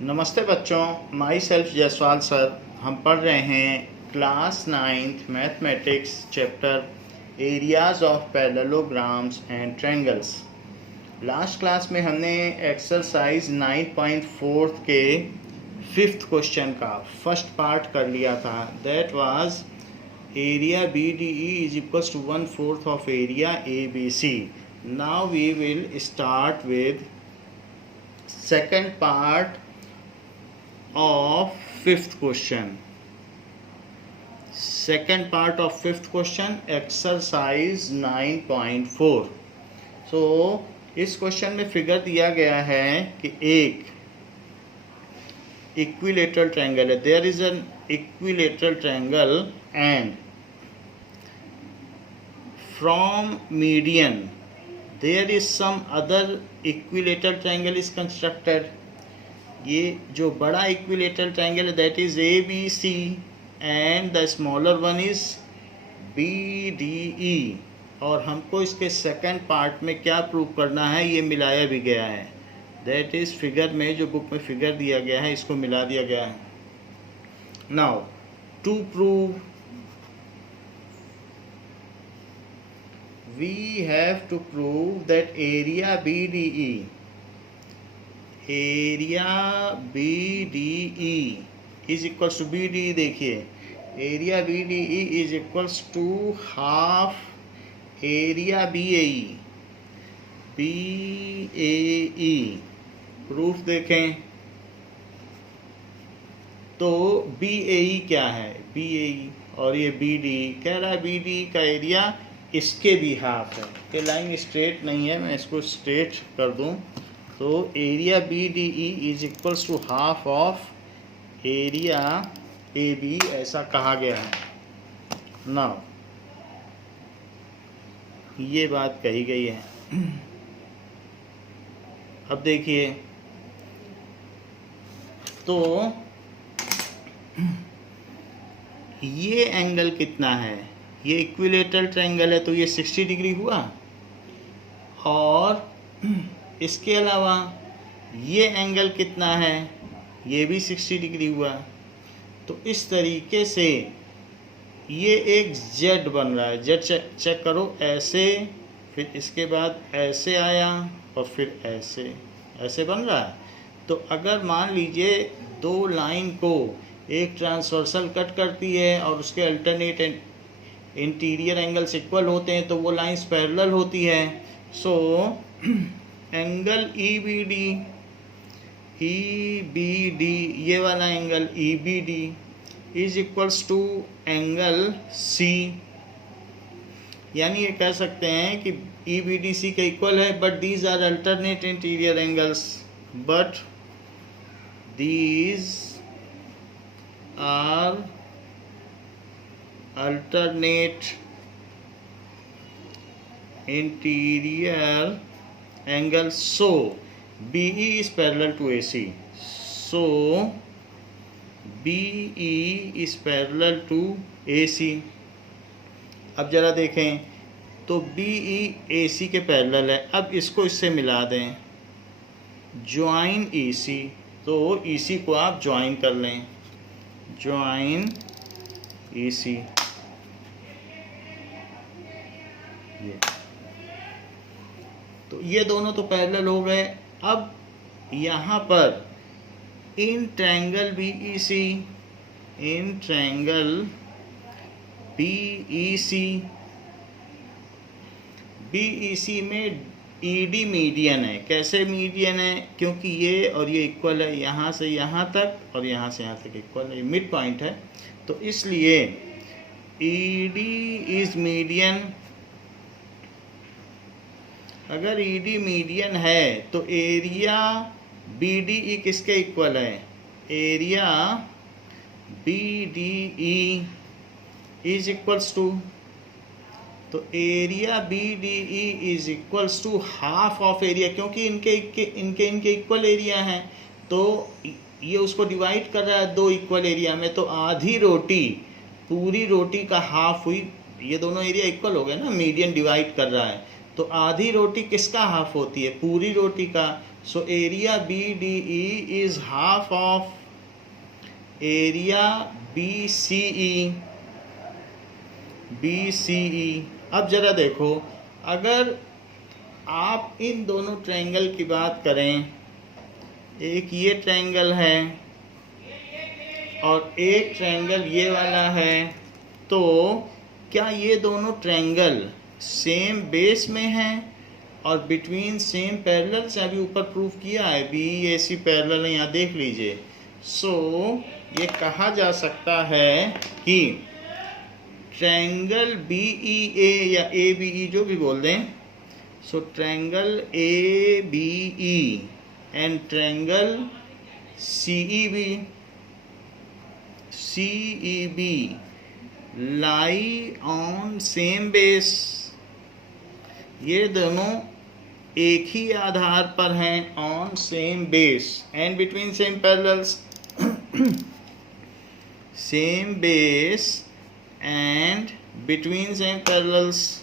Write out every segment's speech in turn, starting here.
नमस्ते बच्चों, my self Jaiswal sir. हम पढ़ रहे हैं class 9th mathematics chapter areas of parallelograms and triangles. Last class में हमने एक्सरसाइज 9.4 के 5th क्वेश्चन का फर्स्ट पार्ट कर लिया था। That was area BDE is equals to 1/4 of area ABC। Now we will start with second part of fifth question. Second part of fifth question, exercise 9.4. So इस question में figure दिया गया है कि एक इक्विलेटरल ट्रायंगल है। There is an equilateral triangle and from median there is some other equilateral triangle is constructed. ये जो बड़ा इक्विलेटरल ट्रायंगल है that is ABC and the smaller one is BDE। और हमको इसके सेकंड पार्ट में क्या प्रूव करना है, ये मिलाया भी गया है। दैट इज फिगर में जो बुक में फिगर दिया गया है इसको मिला दिया गया है। Now to prove we have to prove that area BDE is equals to BDE। देखिए area BDE is equals to half area BAE। Proof देखें तो BAE क्या है, BAE और ये BDE कह रहा है BDE का एरिया इसके भी हाफ है। ये लाइन स्ट्रेट नहीं है, मैं इसको स्ट्रेट कर दूं तो area BDE is equals to half of area AB ऐसा कहा गया है। नाउ ये बात कही गई है। अब देखिए तो ये एंगल कितना है, ये इक्विलेटरल ट्रायंगल है तो ये 60 डिग्री हुआ, और इसके अलावा ये एंगल कितना है, ये भी 60 डिग्री हुआ। तो इस तरीके से ये एक जेड बन रहा है। जेड चेक करो, ऐसे फिर इसके बाद ऐसे आया और फिर ऐसे बन रहा है। तो अगर मान लीजिए दो लाइन को एक ट्रांसवर्सल कट करती है और उसके अल्टरनेट इंटीरियर एंगल्स इक्वल होते हैं तो वो लाइंस पैरेलल होती है। सो एंगल EBD ये वाला angle EBD is equals to angle C। यानी ये कह सकते हैं कि EBD C के इक्वल है, but these are alternate interior angles, but these are alternate interior angles, so BE is parallel to AC, so BE is parallel to AC। अब जरा देखें तो BE AC के पैरेलल है। अब इसको इससे मिला दें, ज्वाइन EC, तो EC को आप ज्वाइन कर लें, ज्वाइन EC। तो ये दोनों तो पैरेलल हो गए। अब यहाँ पर इन ट्रायंगल BEC में ED मीडियन है। कैसे मीडियन है, क्योंकि ये और ये इक्वल है, यहाँ से यहाँ तक और यहाँ से यहाँ तक इक्वल है, मिड पॉइंट है। तो इसलिए ED इज मीडियन। अगर ED मीडियन है तो एरिया BDE किसके इक्वल है, area BDE is equals to, तो area BDE is equals to half of area, क्योंकि इनके इक्वल एरिया हैं तो ये उसको डिवाइड कर रहा है दो इक्वल एरिया में। तो आधी रोटी पूरी रोटी का हाफ हुई, ये दोनों एरिया इक्वल हो गए ना, मीडियन डिवाइड कर रहा है तो आधी रोटी किसका हाफ होती है, पूरी रोटी का। So area BDE is half of area BCE. अब जरा देखो, अगर आप इन दोनों ट्रायंगल की बात करें, एक ये ट्रायंगल है और एक ट्रायंगल ये वाला है, तो क्या ये दोनों ट्रायंगल सेम बेस में हैं और बिटवीन सेम पैरेलल से? अभी ऊपर प्रूफ किया है BEAC पैरेलल है, यहाँ देख लीजिए। सो ये कहा जा सकता है कि ट्रायंगल BEA या ABE जो भी बोल दें, so triangle ABE and triangle CEB lie on same base. ये दोनों एक ही आधार पर हैं, on same base and between same parallels. Same base and between same parallels.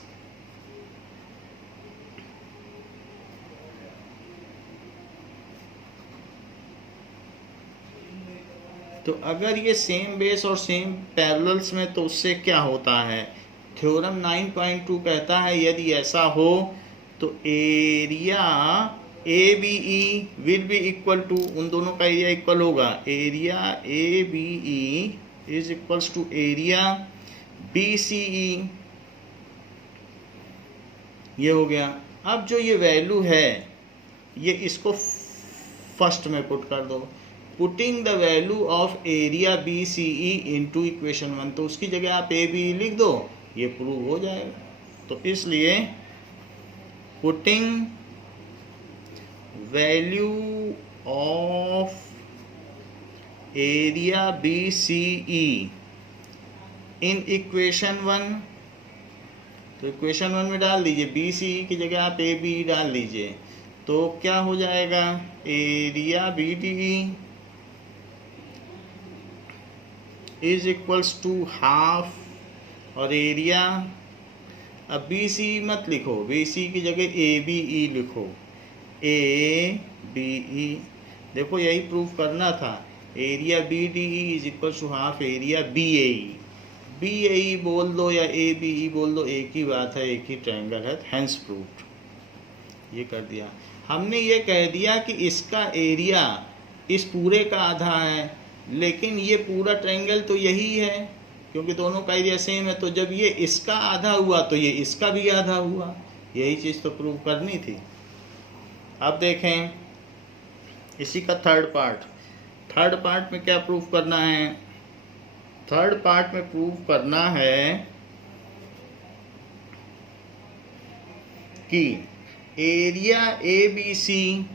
तो अगर ये सेम बेस और सेम पैरेलल्स में, तो उससे क्या होता है? थ्योरम 9.2 कहता है यदि ऐसा हो तो area ABE will be equal to, उन दोनों का एरिया इक्वल होगा। Area ABE is equals to area BCE। ये हो गया। अब जो ये वैल्यू है, ये इसको फर्स्ट में पुट कर दो। Putting the value of area BCE into equation 1, तो उसकी जगह आप ABE लिख दो, ये प्रूव हो जाएगा। तो इसलिए putting value of area BCE in equation 1, तो इक्वेशन 1 में डाल दीजिए, BCE की जगह आप ABE डाल दीजिए, तो क्या हो जाएगा? Area BDE is equals to half, और एरिया, अब BCE मत लिखो, BCE की जगह ABE लिखो, ABE। देखो यही प्रूफ करना था। Area BDE is equal to half area BAE बोल दो या ABE बोल दो, एक ही बात है, एक ही ट्रायंगल है, हेंस प्रूव्ड। ये कर दिया हमने। ये कह दिया कि इसका एरिया इस पूरे का आधा है, लेकिन ये पूरा ट्रायंगल तो यही है, क्योंकि दोनों का एरिया सेम है। तो जब ये इसका आधा हुआ तो ये इसका भी आधा हुआ। यही चीज़ तो प्रूव करनी थी। अब देखें इसी का थर्ड पार्ट में क्या प्रूफ करना है? थर्ड पार्ट में प्रूफ करना है कि area ABC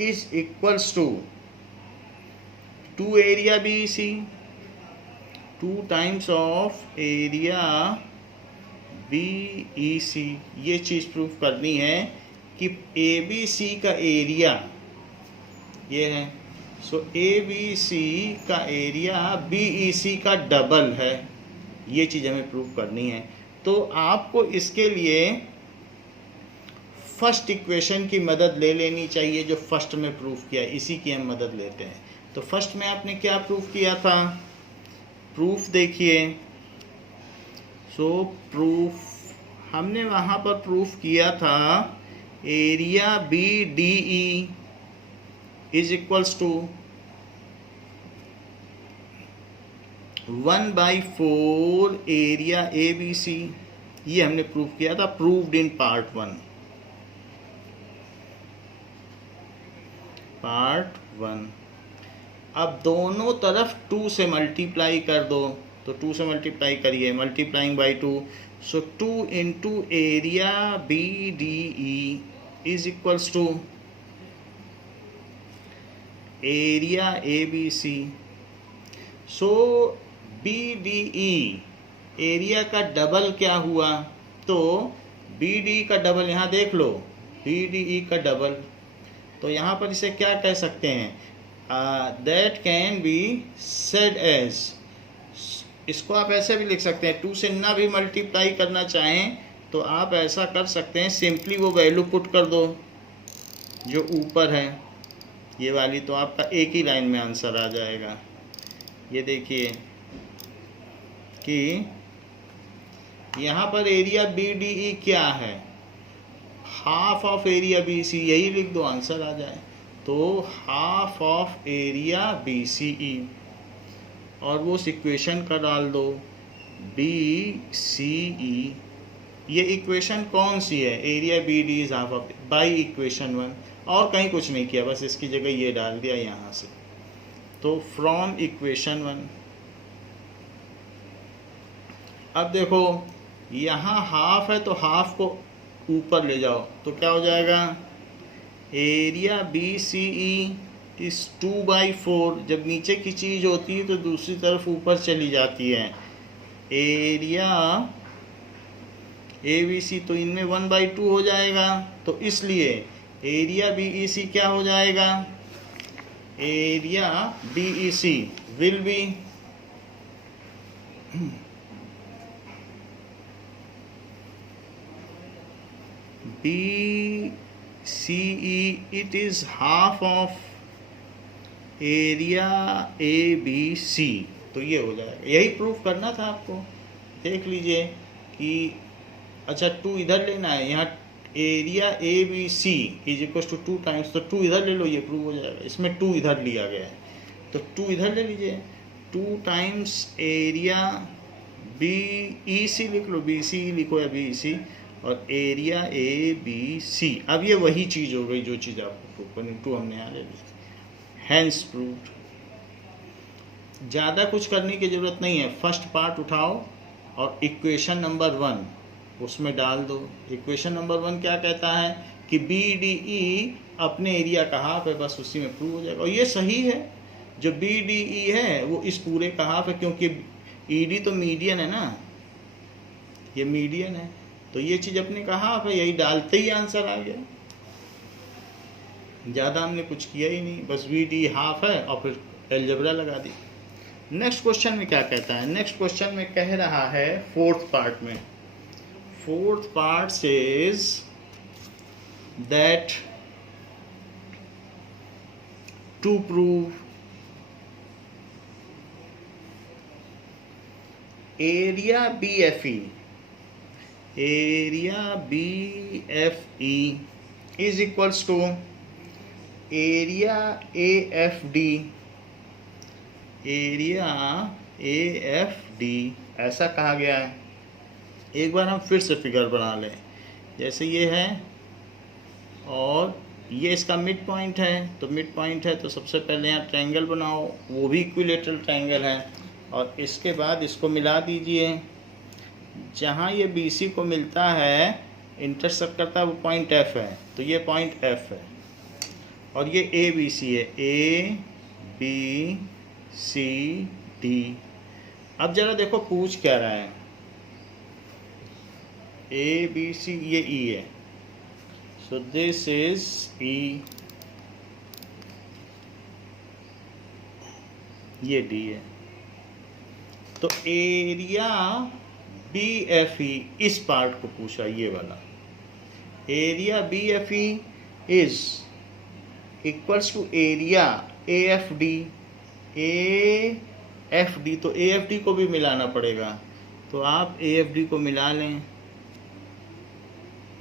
is equals to 2 area BC, 2 times of area BEC। ये चीज़ प्रूफ करनी है कि ABC का एरिया ये है, सो ABC का एरिया BEC का डबल है। ये चीज़ हमें प्रूफ करनी है। तो आपको इसके लिए फर्स्ट इक्वेशन की मदद ले लेनी चाहिए, जो फर्स्ट में प्रूफ किया, इसी की हम मदद लेते हैं। तो फर्स्ट में आपने क्या प्रूफ किया था? प्रूफ देखिए। सो प्रूफ हमने वहाँ पर प्रूफ किया था area BDE is equals to 1/4 area ABC। ये हमने प्रूफ किया था, प्रूव्ड इन पार्ट 1। अब दोनों तरफ 2 से मल्टीप्लाई कर दो, तो 2 से मल्टीप्लाई करिए, multiplying by 2, so 2 into area BDE is equals to area ABC। So BDE area का डबल क्या हुआ? तो BDE का डबल, यहाँ देख लो, BDE का डबल। तो यहाँ पर इसे क्या कह सकते हैं? That can be said as, इसको आप ऐसे भी लिख सकते हैं, 2 से ना भी मल्टीप्लाई करना चाहें तो आप ऐसा कर सकते हैं, सिंपली वो वैल्यू पुट कर दो जो ऊपर है ये वाली, तो आपका एक ही लाइन में आंसर आ जाएगा। ये देखिए कि यहाँ पर एरिया BDE क्या है, हाफ ऑफ एरिया BC, यही लिख दो आंसर आ जाए। तो हाफ ऑफ एरिया BCE, और वो इक्वेशन का डाल दो BCE। ये इक्वेशन कौन सी है, area BD is half of, by equation 1, और कहीं कुछ नहीं किया, बस इसकी जगह ये डाल दिया यहाँ से। तो फ्रॉम इक्वेशन 1, अब देखो यहाँ हाफ है तो हाफ को ऊपर ले जाओ तो क्या हो जाएगा, एरिया BCE इस 2/4, जब नीचे की चीज़ होती है तो दूसरी तरफ ऊपर चली जाती है। एरिया ABC तो इनमें 1/2 हो जाएगा, तो इसलिए एरिया BEC क्या हो जाएगा, area BEC will be BCE, it is half of area ABC। तो ये हो जाएगा, यही प्रूफ करना था आपको। देख लीजिए कि अच्छा 2 इधर लेना है, यहाँ area ABC is equal to 2 times, तो 2 इधर ले लो, ये प्रूव हो जाएगा। इसमें 2 इधर लिया गया है तो 2 इधर ले लीजिए, 2 टाइम्स एरिया BEC लिख लो, BC लिखो या BEC, और एरिया ABC। अब ये वही चीज़ हो गई जो चीज़ आपको प्रूव करनी, 2 हमने यहाँ ले ली, हैंस प्रूव्ड। ज़्यादा कुछ करने की ज़रूरत नहीं है, फर्स्ट पार्ट उठाओ और इक्वेशन नंबर 1 उसमें डाल दो। इक्वेशन नंबर 1 क्या कहता है कि BDE अपने एरिया का हाफ है, बस उसी में प्रूव हो जाएगा। और ये सही है, जो BDE है वो इस पूरे का हाफ है, क्योंकि ED तो मीडियन है ना, ये मीडियन है, तो ये चीज़ अपने का हाफ है, यही डालते ही आंसर आ गया। ज़्यादा हमने कुछ किया ही नहीं, बस BD हाफ है और फिर अलजेब्रा लगा दी। नेक्स्ट क्वेश्चन में क्या कहता है, नेक्स्ट क्वेश्चन में कह रहा है फोर्थ पार्ट में, fourth part says that to prove area BFE, area BFE is equals to area AFD, area AFD ऐसा कहा गया है। एक बार हम फिर से फिगर बना लें, जैसे ये है और ये इसका मिड पॉइंट है, तो मिड पॉइंट है तो सबसे पहले यहाँ ट्रायंगल बनाओ, वो भी इक्विलेटरल ट्रायंगल है, और इसके बाद इसको मिला दीजिए। जहाँ ये BC को मिलता है, इंटरसेक्ट करता है, वो पॉइंट F है, तो ये पॉइंट F है, और ये ABC है, ABCD। अब जरा देखो पूछ क्या रहा है, ABC ये E है, सो दिस इज E, ये D है। तो एरिया BFE इस पार्ट को पूछा, ये वाला area BFE is equals to area AFD, AFD, तो AFD को भी मिलाना पड़ेगा, तो आप AFD को मिला लें,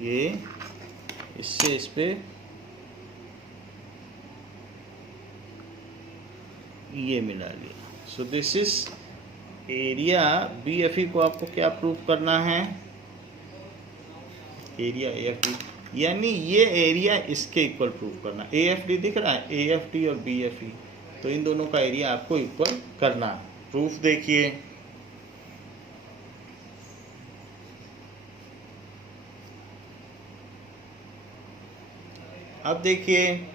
ये इससे इस पे ये मिला लिया। सो दिस इज एरिया BFE को आपको क्या प्रूव करना है, एरिया AFD, यानी ये एरिया इसके इक्वल प्रूव करना। AFD दिख रहा है, AFD और BFE, तो इन दोनों का एरिया आपको इक्वल करना है। प्रूफ देखिए, अब देखिए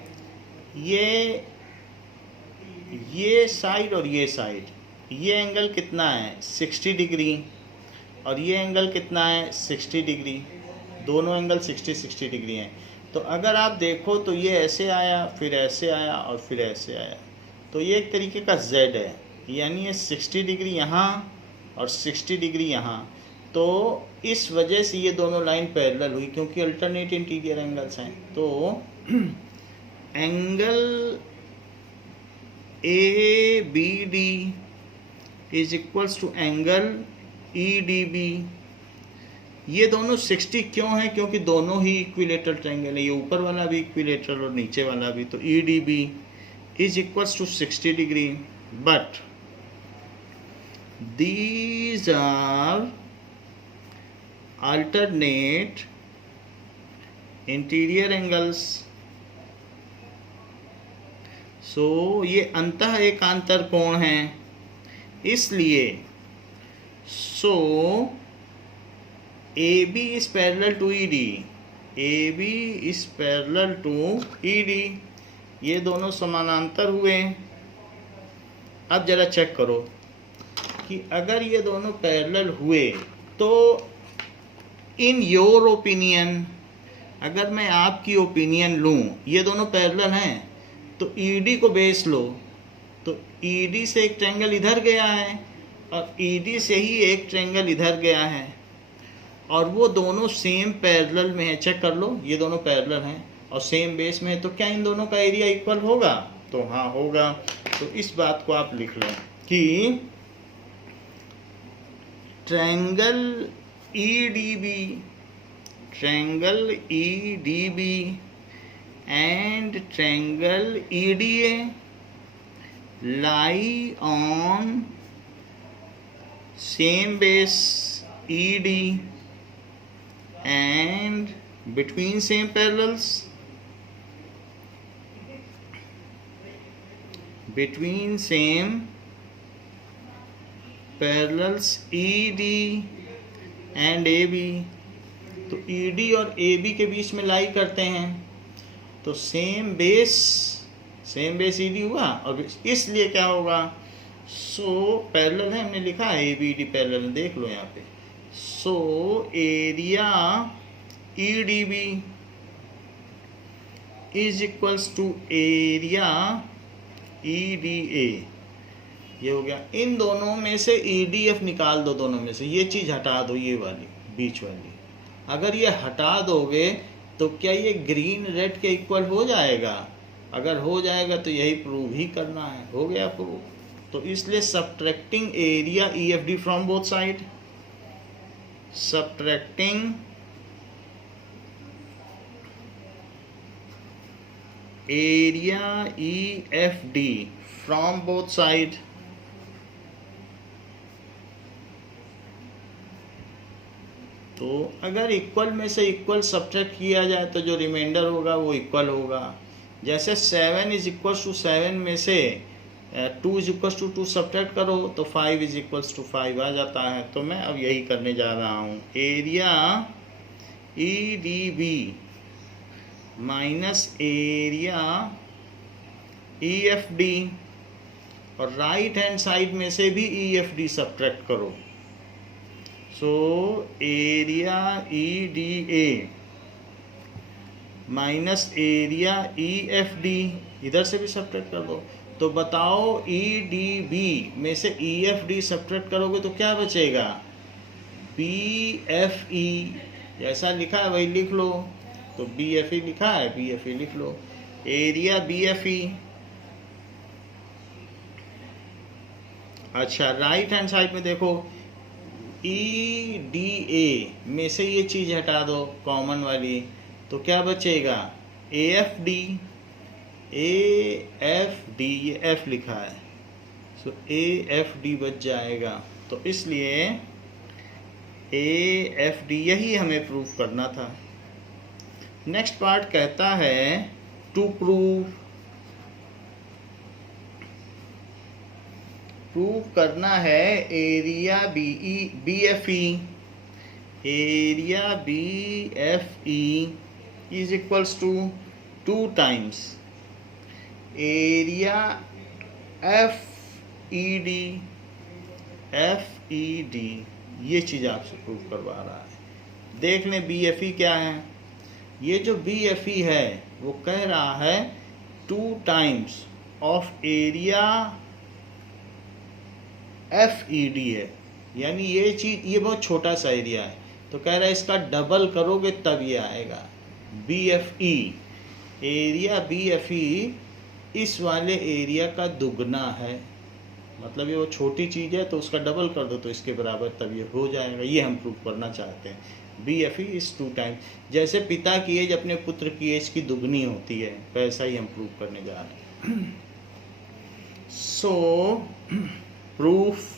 ये साइड और ये साइड, ये एंगल कितना है 60 डिग्री, और ये एंगल कितना है 60 डिग्री, दोनों एंगल 60 डिग्री हैं। तो अगर आप देखो तो ये ऐसे आया, फिर ऐसे आया और फिर ऐसे आया, तो ये एक तरीके का Z है, यानी ये 60 डिग्री यहाँ और 60 डिग्री यहाँ। तो इस वजह से ये दोनों लाइन पैरेलल हुई, क्योंकि अल्टरनेट इंटीरियर एंगल्स हैं। तो angle A B D is equals to angle E D B. ये दोनों 60 क्यों है? क्योंकि दोनों ही इक्विलेटरल ट्रायंगल है, ये ऊपर वाला भी इक्विलेटरल और नीचे वाला भी। तो E D B is equals to 60 degree, but these are alternate interior angles, so ये अंतः एकांतर कोण है, इसलिए so AB is parallel to ED, AB is parallel to ED, ये दोनों समानांतर हुए। अब जरा चेक करो कि अगर ये दोनों पैरेलल हुए तो इन योर ओपिनियन, अगर मैं आपकी ओपिनियन लूँ, ये दोनों पैरेलल हैं तो ईडी को बेस लो, तो ईडी से एक ट्रायंगल इधर गया है और ईडी से ही एक ट्रायंगल इधर गया है, और वो दोनों सेम पैरेलल में है। चेक कर लो, ये दोनों पैरेलल हैं और सेम बेस में है, तो क्या इन दोनों का एरिया इक्वल होगा? तो हाँ होगा। तो इस बात को आप लिख लो कि triangle EDB and triangle EDA lie on same base ED and between same parallels, ED and AB। तो ED और AB के बीच में लाई करते हैं, तो सेम बेस ED हुआ, और इसलिए क्या होगा? सो पैरेलल है, हमने लिखा है ABD पैरेलल, देख लो यहाँ पे। So area EDB is equals to area EDA। ये हो गया। इन दोनों में से EDF निकाल दो, दोनों में से ये चीज़ हटा दो, ये वाली बीच वाली। अगर ये हटा दोगे तो क्या ये ग्रीन रेड के इक्वल हो जाएगा? अगर हो जाएगा तो यही प्रूव ही करना है। हो गया प्रूव। तो इसलिए subtracting area EFD from both side, subtracting area EFD from both side, तो अगर इक्वल में से इक्वल सब्ट्रैक्ट किया जाए तो जो रिमाइंडर होगा वो इक्वल होगा। जैसे 7 इज इक्वल्स टू 7 में से 2 इज इक्वल्स टू 2 सब्ट्रैक्ट करो तो 5 इज इक्वल्स टू 5 आ जाता है। तो मैं अब यही करने जा रहा हूँ। Area EDB minus area EFD, और राइट हैंड साइड में से भी EFD सब्ट्रैक्ट करो। So area EDA minus area EFD, इधर से भी सब्ट्रैक्ट कर दो। तो बताओ EDB में से EFD सब्ट्रैक्ट करोगे तो क्या बचेगा? BFE, जैसा लिखा है वही लिख लो। तो BFE लिखा है, BFE लिख लो। Area BFE। अच्छा, राइट हैंड साइड में देखो, EDA में से ये चीज़ हटा दो कॉमन वाली, तो क्या बचेगा? AFD, ये F लिखा है, सो AFD बच जाएगा। तो इसलिए AFD यही हमें प्रूव करना था। नेक्स्ट पार्ट कहता है टू प्रूव करना है area BFE, area BFE is equals to 2 times area FED। ये चीज़ आपसे प्रूव करवा रहा है। देख लें BFE क्या है। ये जो BFE है वो कह रहा है 2 टाइम्स ऑफ एरिया FED है, यानी ये चीज़, ये बहुत छोटा सा एरिया है। तो कह रहा है इसका डबल करोगे तब ये आएगा। BFE, एरिया BFE इस वाले एरिया का दुगना है, मतलब ये वो छोटी चीज़ है तो उसका डबल कर दो तो इसके बराबर, तब ये हो जाएगा। ये हम प्रूव करना चाहते हैं। BFE is 2 times. जैसे पिता की एज अपने पुत्र की एज की दुगनी होती है, वैसा ही हम प्रूव करने जा रहे हैं। सो प्रूफ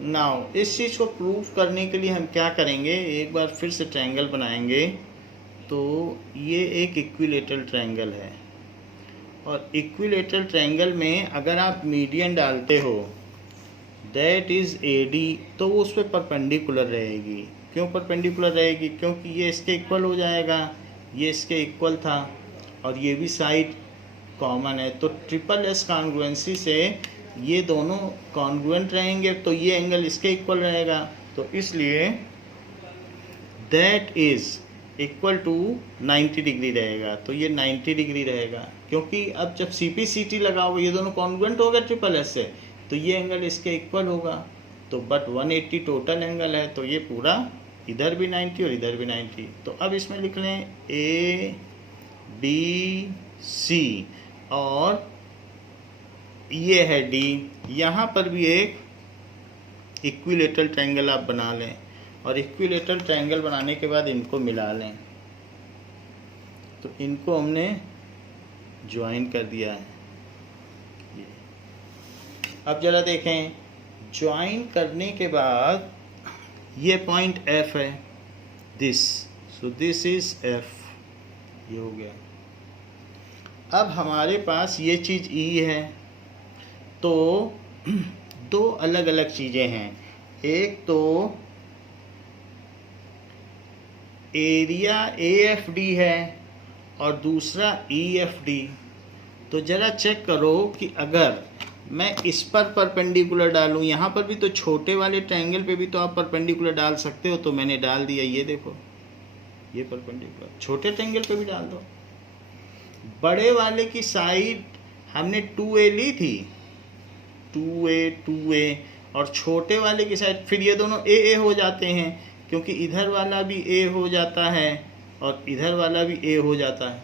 नाउ, इस चीज़ को प्रूफ करने के लिए हम क्या करेंगे, एक बार फिर से ट्रायंगल बनाएंगे। तो ये एक इक्विलेटरल ट्रायंगल है, और इक्विलेटरल ट्रायंगल में अगर आप मीडियन डालते हो दैट इज़ AD, तो वो उस पर परपेंडिकुलर रहेगी। क्यों परपेंडिकुलर रहेगी? क्योंकि ये इसके इक्वल हो जाएगा, ये इसके इक्वल था, और ये भी साइड कॉमन है। तो SSS कॉन्ग्रुएंसी से ये दोनों कॉन्ग्रुएंट रहेंगे, तो ये एंगल इसके इक्वल रहेगा। तो इसलिए that is equal to 90 degree रहेगा। तो ये 90 डिग्री रहेगा, क्योंकि अब जब CPCT लगाओगे ये दोनों कॉन्ग्रुएंट हो गए SSS से, तो ये एंगल इसके इक्वल होगा। तो बट 180 टोटल एंगल है, तो ये पूरा इधर भी 90 और इधर भी 90। तो अब इसमें लिख लें ABC, और ये है D। यहाँ पर भी एक इक्विलेटरल ट्रायंगल आप बना लें, और इक्विलेटरल ट्रायंगल बनाने के बाद इनको मिला लें। तो इनको हमने ज्वाइन कर दिया है। अब जरा देखें, ज्वाइन करने के बाद ये पॉइंट F है, this, so this is F, ये हो गया। अब हमारे पास ये चीज़ E है, तो दो अलग अलग चीज़ें हैं। एक तो एरिया AFD है और दूसरा EFD। तो ज़रा चेक करो कि अगर मैं इस पर परपेंडिकुलर डालूं, यहाँ पर भी तो छोटे वाले ट्रायंगल पे भी तो आप परपेंडिकुलर डाल सकते हो, तो मैंने डाल दिया। ये देखो, ये परपेंडिकुलर छोटे ट्रायंगल पे भी डाल दो। बड़े वाले की साइड हमने 2A ली थी, 2A, और छोटे वाले की साइड फिर ये दोनों AA हो जाते हैं, क्योंकि इधर वाला भी A हो जाता है और इधर वाला भी A हो जाता है।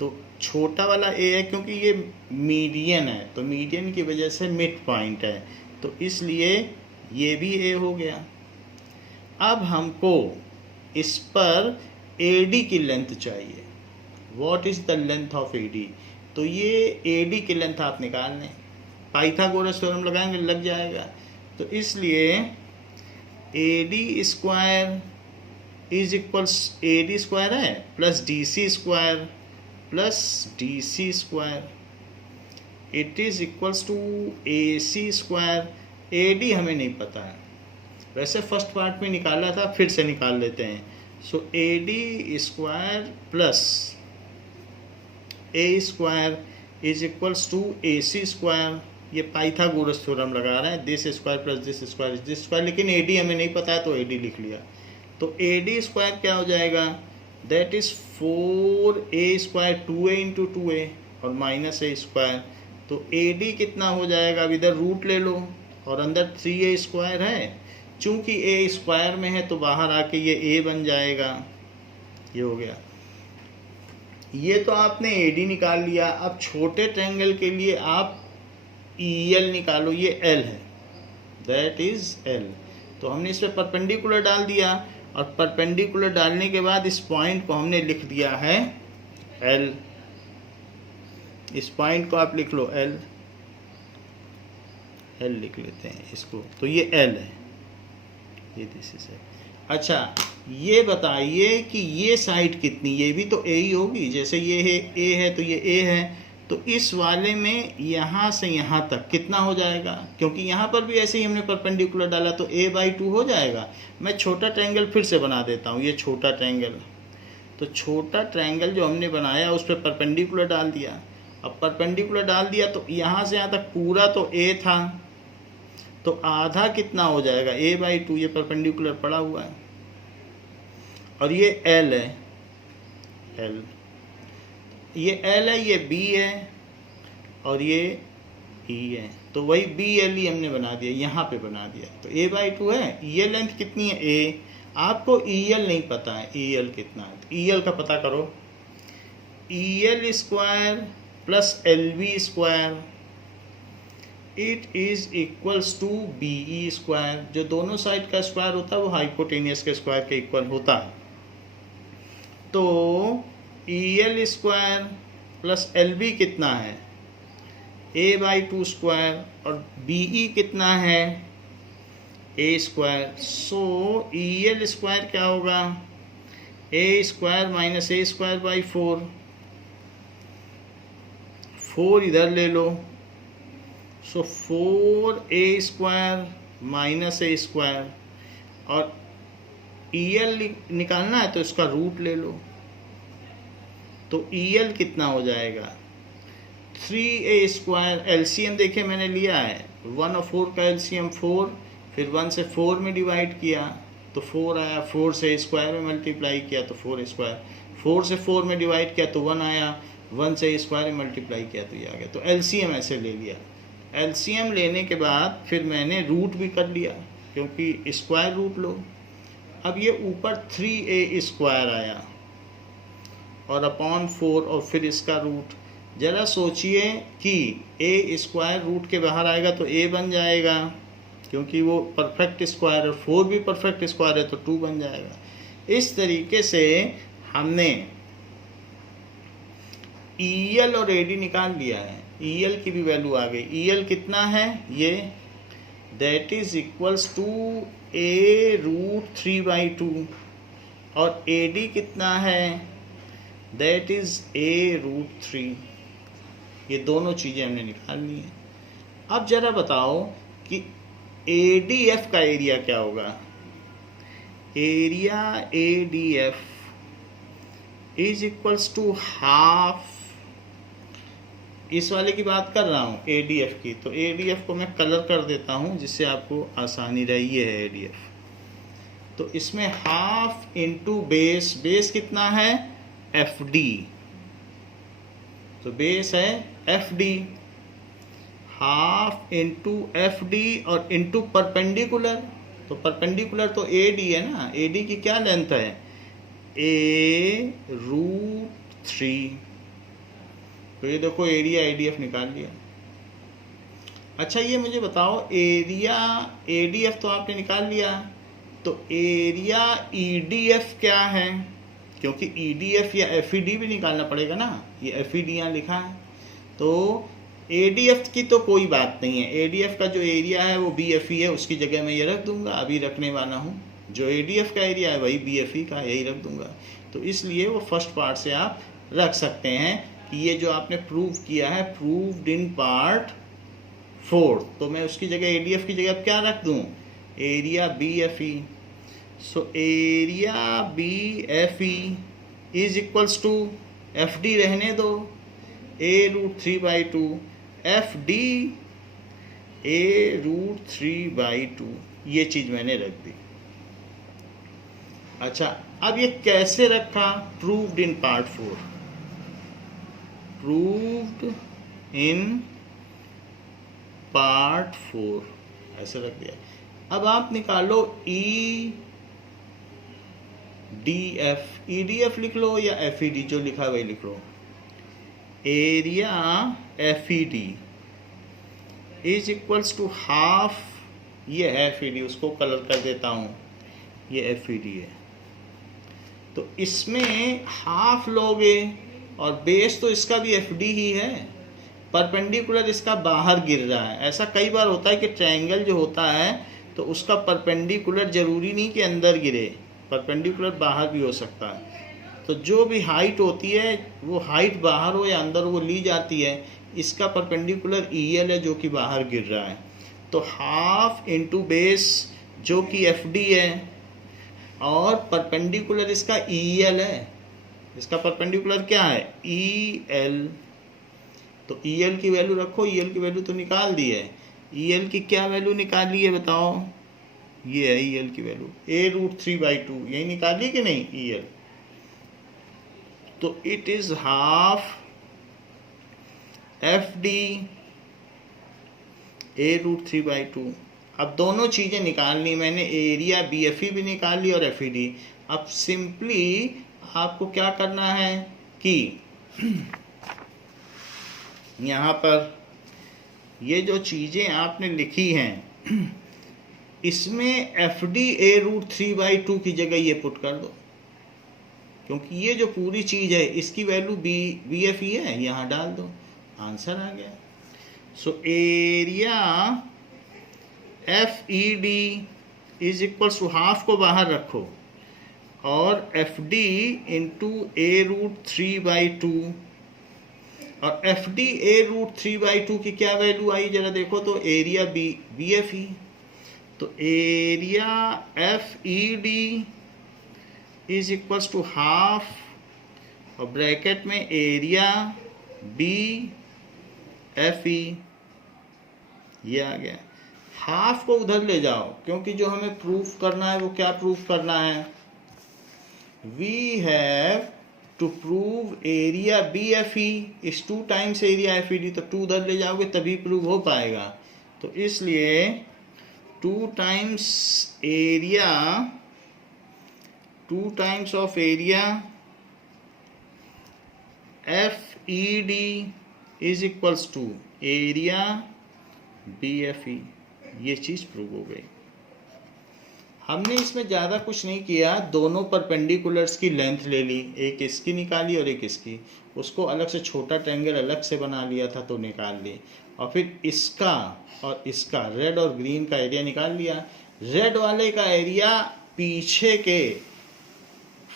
तो छोटा वाला A है क्योंकि ये मीडियन है, तो मीडियन की वजह से मिड पॉइंट है, तो इसलिए ये भी A हो गया। अब हमको इस पर AD की लेंथ चाहिए। What is the length of AD? तो ये AD की लेंथ आप निकाल लें, पाइथागोरस थ्योरम लगाएंगे, लग जाएगा। तो इसलिए AD square is equals, AD square है plus DC square plus DC square, it is equals to AC square. AD हमें नहीं पता है, वैसे फर्स्ट पार्ट में निकाला था, फिर से निकाल लेते हैं। So AD square plus A square is equals to AC square. ये पाइथागोरस थ्योरम लगा रहे हैं, this square plus this square is this square, लेकिन AD हमें नहीं पता है तो AD लिख लिया। तो AD स्क्वायर क्या हो जाएगा? That is 4A square, 2A into 2A और माइनस A स्क्वायर। तो AD कितना हो जाएगा? अब इधर रूट ले लो, और अंदर 3A स्क्वायर है, चूँकि A स्क्वायर में है तो बाहर आके ये A बन जाएगा। ये हो गया। ये तो आपने AD निकाल लिया। अब छोटे ट्रायंगल के लिए आप EL निकालो, ये L है, दैट इज L। तो हमने इस पर परपेंडिकुलर डाल दिया, और परपेंडिकुलर डालने के बाद इस पॉइंट को हमने लिख दिया है L। इस पॉइंट को आप लिख लो L, L लिख लेते हैं इसको। तो ये L है, ये दिस इज है। अच्छा, ये बताइए कि ये साइड कितनी, ये भी तो A ही होगी। जैसे ये है A है तो ये A है, तो इस वाले में यहाँ से यहाँ तक कितना हो जाएगा? क्योंकि यहाँ पर भी ऐसे ही हमने परपेंडिकुलर डाला तो A/2 हो जाएगा। मैं छोटा ट्रायंगल फिर से बना देता हूँ, ये छोटा ट्रायंगल। तो छोटा ट्रायंगल जो हमने बनाया उस पर परपेंडिकुलर डाल दिया। अब परपेंडिकुलर डाल दिया तो यहाँ से यहाँ तक पूरा तो A था, तो आधा कितना हो जाएगा? A/2, ये परपेंडिकुलर पड़ा हुआ है, और ये L है, L, ये L है, ये B है, और ये E है। तो वही बी एल ई हमने बना दिया, यहाँ पे बना दिया। तो ए बाई टू है, ई एल लेंथ कितनी है ए, आपको ई एल नहीं पता है ई एल कितना है, तो ई एल का पता करो। E L square plus L B square it is equals to B E square. जो दोनों साइड का स्क्वायर होता है वो हाइपोटेनियस के स्क्वायर के इक्वल होता है। तो E L square plus L B कितना है, ए बाई टू स्क्वायर, और बी ई कितना है, A square. So E L square क्या होगा, A square minus A square by 4, 4 इधर ले लो। So 4 A square minus A square, और ई एल निकालना है तो इसका रूट ले लो। तो ई एल कितना हो जाएगा, 3a स्क्वायर। एलसीएम देखिए मैंने लिया है, 1 और 4 का एलसीएम 4, फिर 1 से 4 में डिवाइड किया तो 4 आया, 4 से स्क्वायर में मल्टीप्लाई किया तो 4 स्क्वायर, 4 से 4 में डिवाइड किया तो 1 आया, 1 से स्क्वायर में मल्टीप्लाई किया तो ये आ गया। तो एलसीएम ऐसे ले लिया। एलसीएम लेने के बाद फिर मैंने रूट भी कर लिया, क्योंकि स्क्वायर रूट लो। अब ये ऊपर 3a स्क्वायर आया और अपॉन 4 और फिर इसका रूट। ज़रा सोचिए कि ए स्क्वायर रूट के बाहर आएगा तो ए बन जाएगा, क्योंकि वो परफेक्ट स्क्वायर है, 4 भी परफेक्ट स्क्वायर है तो 2 बन जाएगा। इस तरीके से हमने ई एल और ए डी निकाल लिया है। ई एल की भी वैल्यू आ गई। ई एल कितना है ये, that is equals to a root 3/2, और ए डी कितना है, दैट इज ए रूट 3। ये दोनों चीज़ें हमने निकाल ली हैं। अब जरा बताओ कि ए डी एफ का एरिया क्या होगा। Area A D F is equals to half, इस वाले की बात कर रहा हूँ ए डी एफ की, तो ए डी एफ को मैं कलर कर देता हूँ जिससे आपको आसानी रही। ये है ए डी एफ, तो इसमें हाफ इंटू बेस, बेस कितना है एफ डी, तो बेस है F D, half into F D और इंटू परपेंडिकुलर, तो परपेंडिकुलर तो ए डी है ना, ए डी की क्या लेंथ है, ए रूट 3। तो ये देखो एरिया ए डी एफ निकाल लिया। अच्छा ये मुझे बताओ एरिया ए डी एफ तो आपने निकाल लिया, तो एरिया ई डी एफ क्या है, क्योंकि ई डी एफ या एफ ई डी भी निकालना पड़ेगा ना, ये एफ ई डी यहाँ लिखा है। तो ए डी एफ की तो कोई बात नहीं है, ए डी एफ का जो एरिया है वो बी एफ ई है, उसकी जगह मैं ये रख दूंगा, अभी रखने वाला हूँ। जो ए डी एफ का एरिया है वही बी एफ ई का, यही रख दूंगा। तो इसलिए वो फर्स्ट पार्ट से आप रख सकते हैं कि ये जो आपने प्रूव किया है, प्रूव्ड इन पार्ट 4, तो मैं उसकी जगह ए डी एफ की जगह क्या रख दूँ, area B F E. So area B F E is equals to, F D रहने दो, A root 3/2, F D A root 3/2, ये चीज़ मैंने रख दी। अच्छा अब ये कैसे रखा, proved in part 4, proved in part 4 ऐसे रख दिया। अब आप निकालो E D F, E D F लिख लो या एफ ई डी, जो लिखा है वही लिख लो। Area F E D is equals to half, ये है एफ ई डी, उसको कलर कर देता हूँ, ये एफ ई डी है। तो इसमें हाफ लोगे और बेस तो इसका भी एफ डी ही है, परपेंडिकुलर इसका बाहर गिर रहा है। ऐसा कई बार होता है कि ट्रायंगल जो होता है तो उसका परपेंडिकुलर जरूरी नहीं कि अंदर गिरे, परपेंडिकुलर बाहर भी हो सकता है। तो जो भी हाइट होती है वो हाइट बाहर हो या अंदर वो ली जाती है। इसका परपेंडिकुलर ई एल है जो कि बाहर गिर रहा है, तो हाफ इंटू बेस जो कि एफ डी है, और परपेंडिकुलर इसका ई एल है, इसका परपेंडिकुलर क्या है ई एल। तो ई एल की वैल्यू रखो, ई एल की वैल्यू तो निकाल दी है। ई एल की क्या वैल्यू निकाली है बताओ, ये है ई एल की वैल्यू, ए रूट 3/2, यही निकाली कि नहीं ई एल। तो it is half F D A√3/2। अब दोनों चीज़ें निकालनी मैंने, एरिया BFE भी निकाल ली और FED। अब सिंपली आपको क्या करना है कि यहाँ पर ये जो चीज़ें आपने लिखी हैं इसमें FD A√3/2 की जगह ये पुट कर दो, क्योंकि ये जो पूरी चीज़ है इसकी वैल्यू BFE है, यहाँ डाल दो, आंसर आ गया। So area FED is equals to half को बाहर रखो और FD इंटू A√3/2, और FD A√3/2 की क्या वैल्यू आई जरा देखो तो, एरिया BFE। तो area FED is equals to half और ब्रैकेट में एरिया BFE, ये आ गया। हाफ को उधर ले जाओ क्योंकि जो हमें प्रूफ करना है वो क्या प्रूफ करना है, we have to prove area BFE is 2 times area FED, तो 2 उधर ले जाओगे तभी प्रूव हो पाएगा। तो इसलिए 2 times area, 2 times of area FED is equals to area BFE, ये चीज़ प्रूव हो गई। हमने इसमें ज़्यादा कुछ नहीं किया, दोनों परपेंडिकुलर्स की लेंथ ले ली, एक इसकी निकाली और एक इसकी, उसको अलग से छोटा ट्रायंगल अलग से बना लिया था तो निकाल ली, और फिर इसका और इसका रेड और ग्रीन का एरिया निकाल लिया। रेड वाले का एरिया पीछे के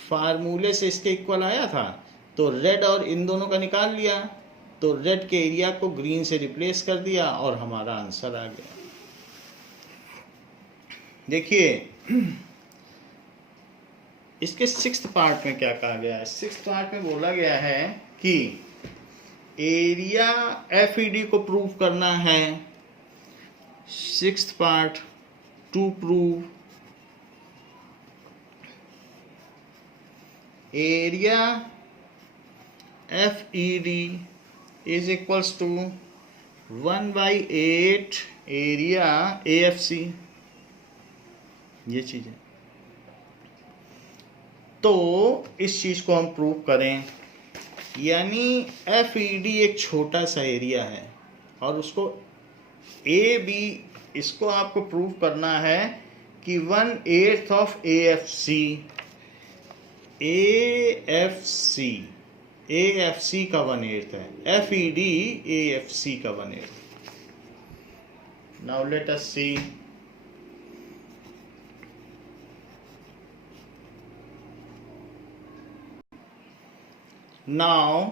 फार्मूले से इसके इक्वल आया था, तो रेड और इन दोनों का निकाल लिया, तो रेड के एरिया को ग्रीन से रिप्लेस कर दिया और हमारा आंसर आ गया। देखिए इसके 6th पार्ट में क्या कहा गया है, 6th पार्ट में बोला गया है कि एरिया FED को प्रूव करना है। 6th part, to prove area FED is equals to 1/8 area AFC, ये चीज़ है। तो इस चीज़ को हम प्रूव करें, यानी FED एक छोटा सा एरिया है और उसको AB, इसको आपको प्रूव करना है कि 1/8 ऑफ AFC, AFC का 1/8 है, FED AFC का 1/8। Now let us see. Now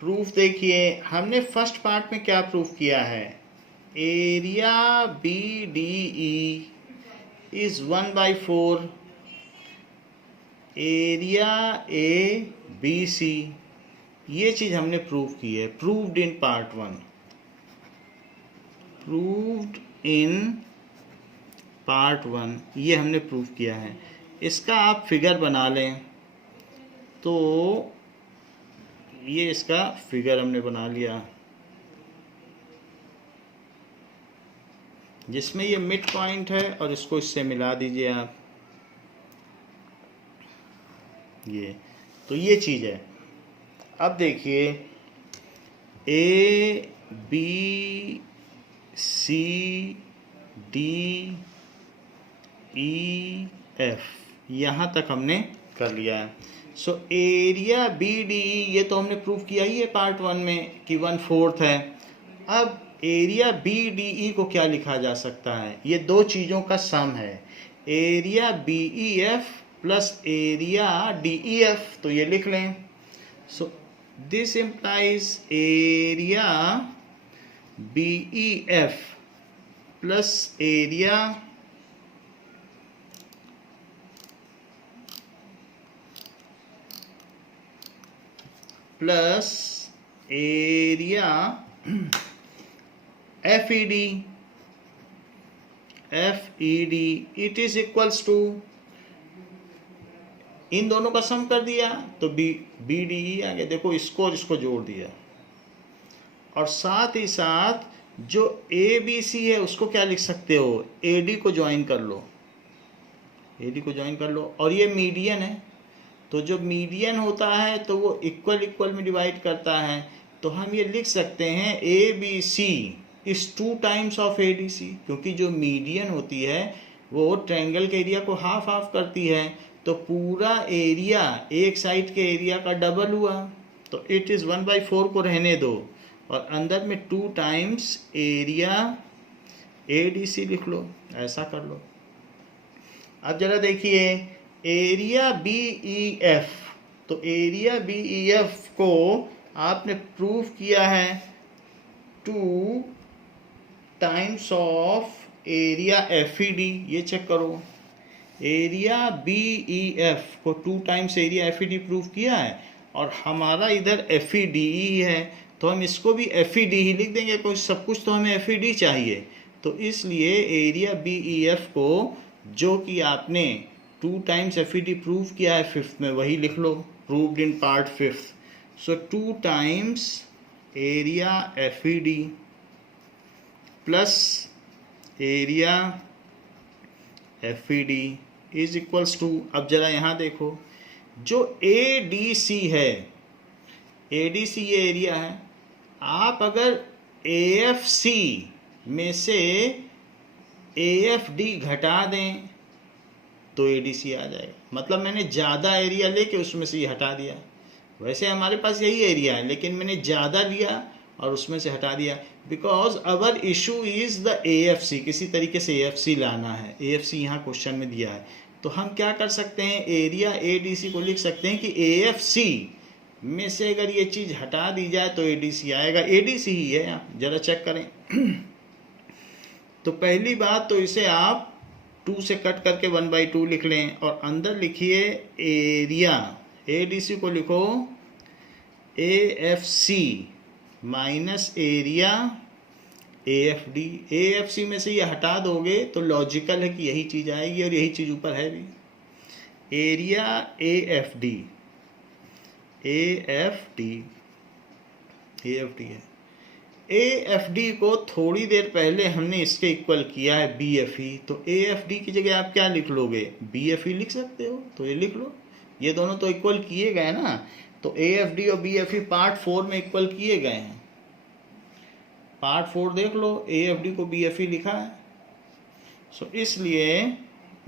proof देखिए, हमने फर्स्ट पार्ट में क्या प्रूफ किया है, area BDE is 1/4 area ABC, ये चीज हमने प्रूव की है, proved in part 1, proved in part 1, ये हमने प्रूव किया है। इसका आप फिगर बना लें, तो ये इसका फिगर हमने बना लिया, जिसमें ये मिड पॉइंट है और इसको इससे मिला दीजिए आप, ये तो ये चीज़ है। अब देखिए ABCDEF यहाँ तक हमने कर लिया है। सो एरिया BDE ये तो हमने प्रूव किया ही है पार्ट 1 में कि 1/4 है। अब एरिया BDE को क्या लिखा जा सकता है, ये दो चीज़ों का सम है, area BEF plus area DEF, तो ये लिख लें। So this implies area BEF plus area plus area FED it is equals to, इन दोनों का सम कर दिया तो BDE आ गया, देखो इसको और इसको जोड़ दिया, और साथ ही साथ जो ए बी सी है उसको क्या लिख सकते हो, ए डी को ज्वाइन कर लो, ए डी को ज्वाइन कर लो, और ये मीडियन है, तो जो मीडियन होता है तो वो इक्वल इक्वल में डिवाइड करता है, तो हम ये लिख सकते हैं A B C is 2 times of A D C, क्योंकि जो मीडियन होती है वो ट्रायंगल के एरिया को हाफ हाफ करती है, तो पूरा एरिया एक साइड के एरिया का डबल हुआ, तो इट इज़ 1/4 को रहने दो और अंदर में 2 times area A D C लिख लो, ऐसा कर लो। अब जरा देखिए एरिया बी ई एफ, तो एरिया बी ई एफ को आपने प्रूव किया है 2 times of area F E D, ये चेक करो, एरिया बी ई एफ को 2 times area F E D prove किया है, और हमारा इधर एफ ई डी ही है, तो हम इसको भी एफ ई डी ही लिख देंगे, क्योंकि सब कुछ तो हमें एफ ई डी चाहिए, तो इसलिए एरिया बी ई एफ को जो कि आपने 2 times F E D prove किया है फिफ्थ में, वही लिख लो, proved in part fifth, so 2 times area F E D plus area F E D is equals to, अब जरा यहाँ देखो, जो ए डी सी है, ए डी सी ये एरिया है, आप अगर ए एफ सी में से ए एफ डी घटा दें तो ए डी सी आ जाएगा, मतलब मैंने ज़्यादा एरिया लेके उसमें से ये हटा दिया, वैसे हमारे पास यही एरिया है लेकिन मैंने ज़्यादा लिया और उसमें से हटा दिया, because our issue is the A F C, किसी तरीके से ए एफ सी लाना है, ए एफ सी यहाँ क्वेश्चन में दिया है, तो हम क्या कर सकते हैं, एरिया ए डी सी को लिख सकते हैं कि ए एफ सी में से अगर ये चीज़ हटा दी जाए तो ए डी सी आएगा, ए डी सी ही है, यहाँ जरा चेक करें। तो पहली बात तो इसे आप 2 से कट करके 1/2 लिख लें, और अंदर लिखिए एरिया ए डी सी को लिखो A F C minus area A F D, A F C में से ये हटा दोगे तो लॉजिकल है कि यही चीज़ आएगी, और यही चीज़ ऊपर है भी, area A F D, A F D, A F D है, ए एफ डी को थोड़ी देर पहले हमने इसके इक्वल किया है बी एफ ई, तो ए एफ डी की जगह आप क्या लिख लोगे, बी एफ ई लिख सकते हो, तो ये लिख लो, ये दोनों तो इक्वल किए गए ना, तो ए एफ डी और बी एफ ई पार्ट 4 में इक्वल किए गए हैं, पार्ट 4 देख लो, ए एफ डी को बी एफ ई लिखा है, सो इसलिए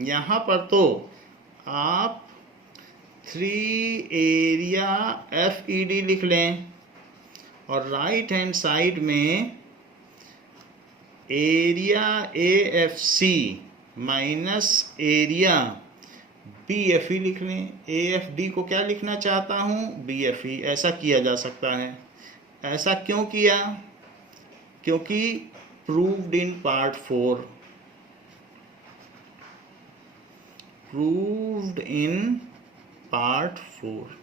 यहाँ पर तो आप 3 एरिया एफ ई डी लिख लें, और राइट हैंड साइड में area A F C minus area B F E लिख लें, ए एफ डी को क्या लिखना चाहता हूँ, बी एफ ई, ऐसा किया जा सकता है। ऐसा क्यों किया, क्योंकि proved in part 4, proved in part 4,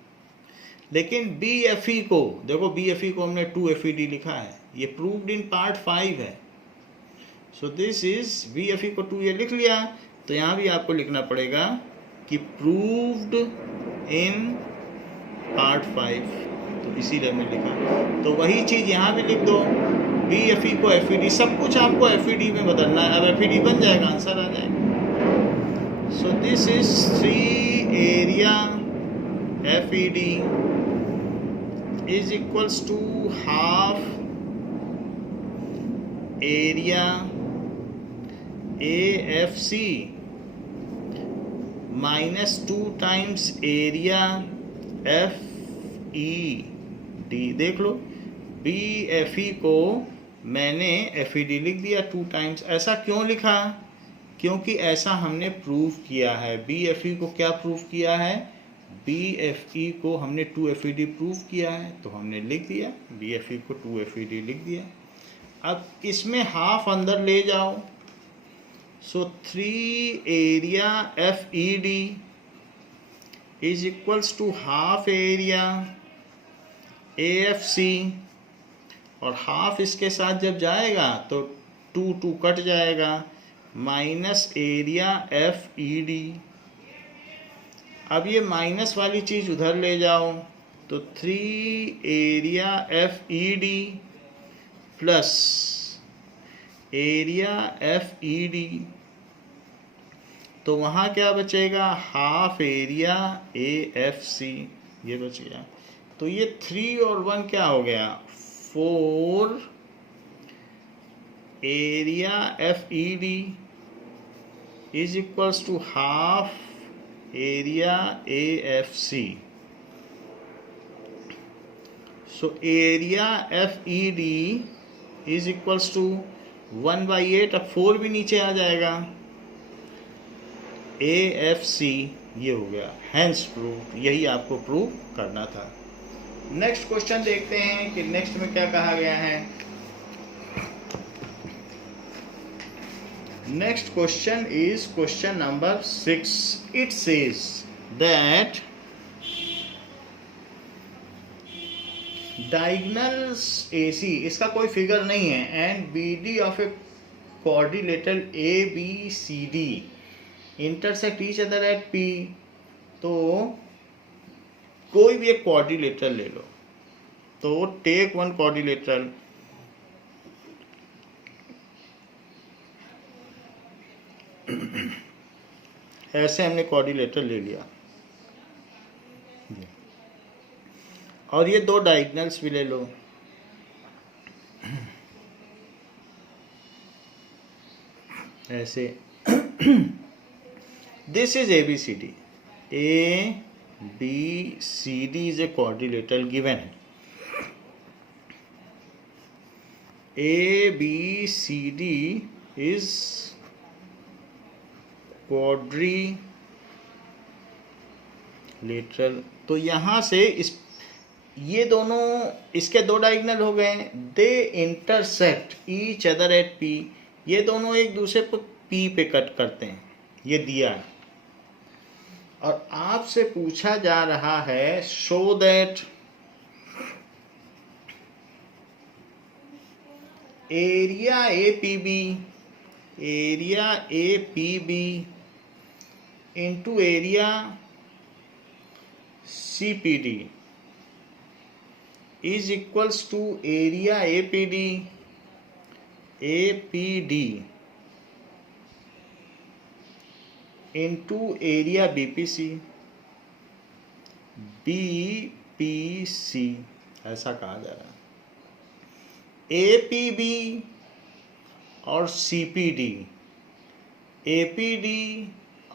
लेकिन बी एफ ई को देखो, बी एफ ई को हमने 2 एफ ई डी लिखा है, ये प्रूव्ड इन पार्ट 5 है, so this is B F E को 2 ये लिख लिया, तो यहाँ भी आपको लिखना पड़ेगा कि प्रूव्ड इन पार्ट 5, तो इसीलिए मैंने लिखा, तो वही चीज़ यहाँ भी लिख दो, बी एफ ई को एफ ई डी, सब कुछ आपको एफ ई डी में बदलना है, अब एफ ई डी बन जाएगा, आंसर आ जाएगा। सो this is 3 area F E D is equals to half area AFC minus 2 times area FED। देख लो BFE को मैंने FED लिख दिया 2 टाइम्स, ऐसा क्यों लिखा, क्योंकि ऐसा हमने प्रूव किया है, BFE को क्या प्रूव किया है, BFE को हमने 2 FED प्रूव किया है, तो हमने लिख दिया BFE को 2 FED लिख दिया। अब इसमें हाफ अंदर ले जाओ, so 3 area FED is equals to half area AFC, और हाफ इसके साथ जब जाएगा तो 2 कट जाएगा, माइनस एरिया FED। अब ये माइनस वाली चीज़ उधर ले जाओ, तो 3 area FED plus area FED, तो वहाँ क्या बचेगा, हाफ एरिया AFC, ये बच गया। तो ये 3 और 1 क्या हो गया, 4 area FED is equals to half area AFC। So area FED is equals to 1/8, अब 4 भी नीचे आ जाएगा, AFC ये हो गया, हैंस प्रूफ, यही आपको प्रूव करना था। नेक्स्ट क्वेश्चन देखते हैं कि नेक्स्ट में क्या कहा गया है। Next question is question number 6। It says that diagonals AC, इसका कोई फिगर नहीं है, and BD of a quadrilateral ABCD intersect each other at P। तो कोई भी एक क्वाड्रिलेटरल ले लो, तो टेक वन क्वाड्रिलेटरल, ऐसे हमने क्वाड्रिलेटरल ले लिया, और ये 2 डायगोनल्स भी ले लो, ऐसे। This is ABCD, ABCD is a quadrilateral given है, ABCD इज क्वाड्रिलेटरल। तो यहाँ से इस ये दोनों, इसके 2 डायगोनल हो गए, they intersect each other at P, ये दोनों एक दूसरे पर P पे कट करते हैं, ये दिया है। और आपसे पूछा जा रहा है show that area APB into area CPD is equals to area APD into area BPC, ऐसा कहा जा रहा है। APB और CPD, APD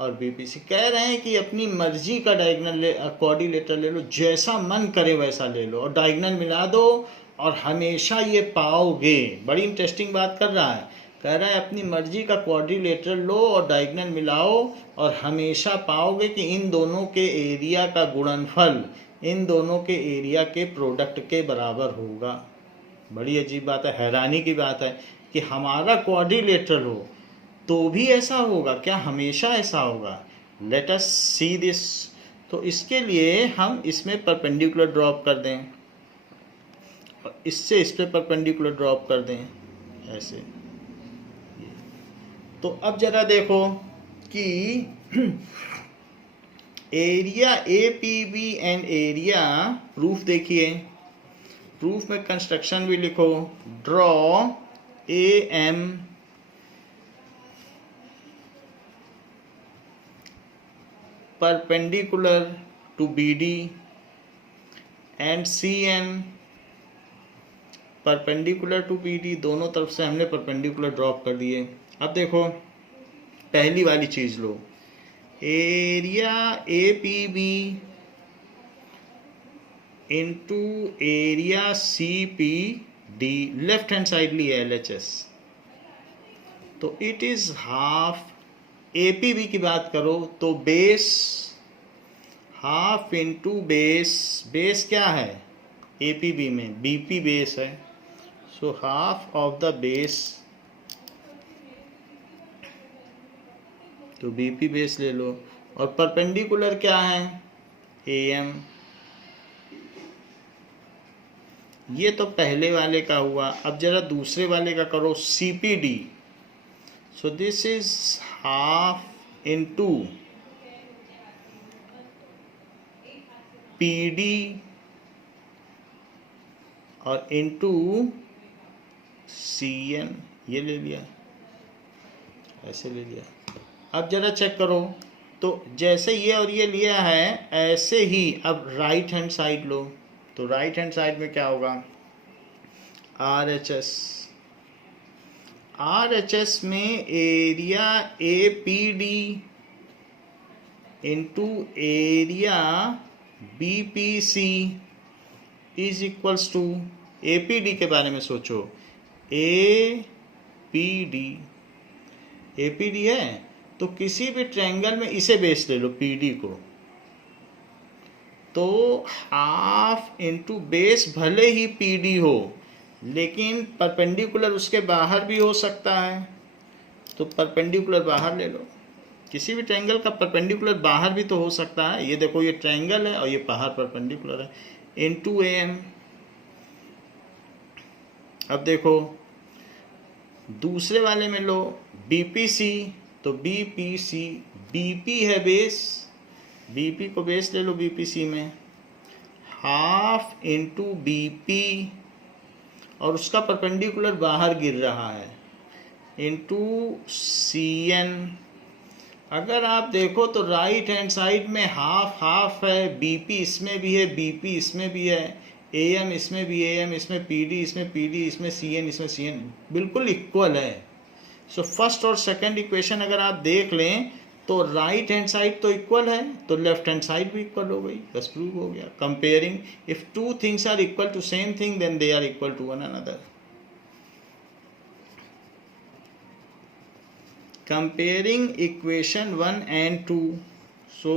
और BPC कह रहे हैं कि अपनी मर्जी का डायगोनल क्वाड्रिलेटरल ले लो, जैसा मन करे वैसा ले लो, और डायगोनल मिला दो और हमेशा ये पाओगे। बड़ी इंटरेस्टिंग बात कर रहा है, कह रहा है अपनी मर्जी का क्वाड्रिलेटरल लो और डायगोनल मिलाओ और हमेशा पाओगे कि इन दोनों के एरिया का गुणनफल इन दोनों के एरिया के प्रोडक्ट के बराबर होगा। बड़ी अजीब बात है, हैरानी की बात है कि हमारा क्वाड्रिलेटरल हो तो भी ऐसा होगा क्या, हमेशा ऐसा होगा। Late us see this. तो इसके लिए हम इसमें परपेंडिकुलर ड्रॉप कर दें और इससे इस पे परपेंडिकुलर ड्रॉप कर दें, ऐसे। तो अब जरा देखो कि area APB and area, proof देखिए, प्रूफ में कंस्ट्रक्शन भी लिखो, draw AM perpendicular to BD and CN perpendicular to BD, दोनों तरफ से हमने परपेंडिकुलर ड्रॉप कर दिए। अब देखो पहली वाली चीज लो, area APB into area CPD, left hand side ली LHS, तो इट इज हाफ। APB की बात करो तो base half into base, base क्या है APB में, BP बेस है, so half of the base, तो BP बेस ले लो। और परपेंडिकुलर क्या है AM, ये तो पहले वाले का हुआ। अब जरा दूसरे वाले का करो CPD, so this is half into PD और इंटू CN, ये ले लिया, ऐसे ले लिया। अब जरा चेक करो, तो जैसे ये और ये लिया है ऐसे ही अब राइट हैंड साइड लो। तो राइट हैंड साइड में क्या होगा, RHS। RHS में area APD into area BPC is equals to, APD के बारे में सोचो, APD है तो किसी भी ट्रायंगल में इसे बेस ले लो PD को, तो हाफ इंटू बेस भले ही PD हो लेकिन परपेंडिकुलर उसके बाहर भी हो सकता है, तो परपेंडिकुलर बाहर ले लो। किसी भी ट्रायंगल का परपेंडिकुलर बाहर भी तो हो सकता है। ये देखो ये ट्रायंगल है और ये बाहर परपेंडिकुलर है, इंटू AM। अब देखो दूसरे वाले में लो BPC, तो BPC, BP है बेस, BP को बेस ले लो BPC में, हाफ इंटू BP और उसका परपेंडिकुलर बाहर गिर रहा है, इंटू CN। अगर आप देखो तो राइट हैंड साइड में हाफ हाफ है, BP इसमें भी है, BP इसमें भी है, AM इसमें भी, AM इसमें, PD इसमें, PD इसमें, CN इसमें, CN बिल्कुल इक्वल है। सो फर्स्ट और सेकंड इक्वेशन अगर आप देख लें तो राइट हैंड साइड तो इक्वल है तो लेफ्ट हैंड साइड भी इक्वल हो गई, बस प्रूव हो गया। Comparing, if two things are equal to same thing then they are equal to one another. Comparing equation 1 and 2, so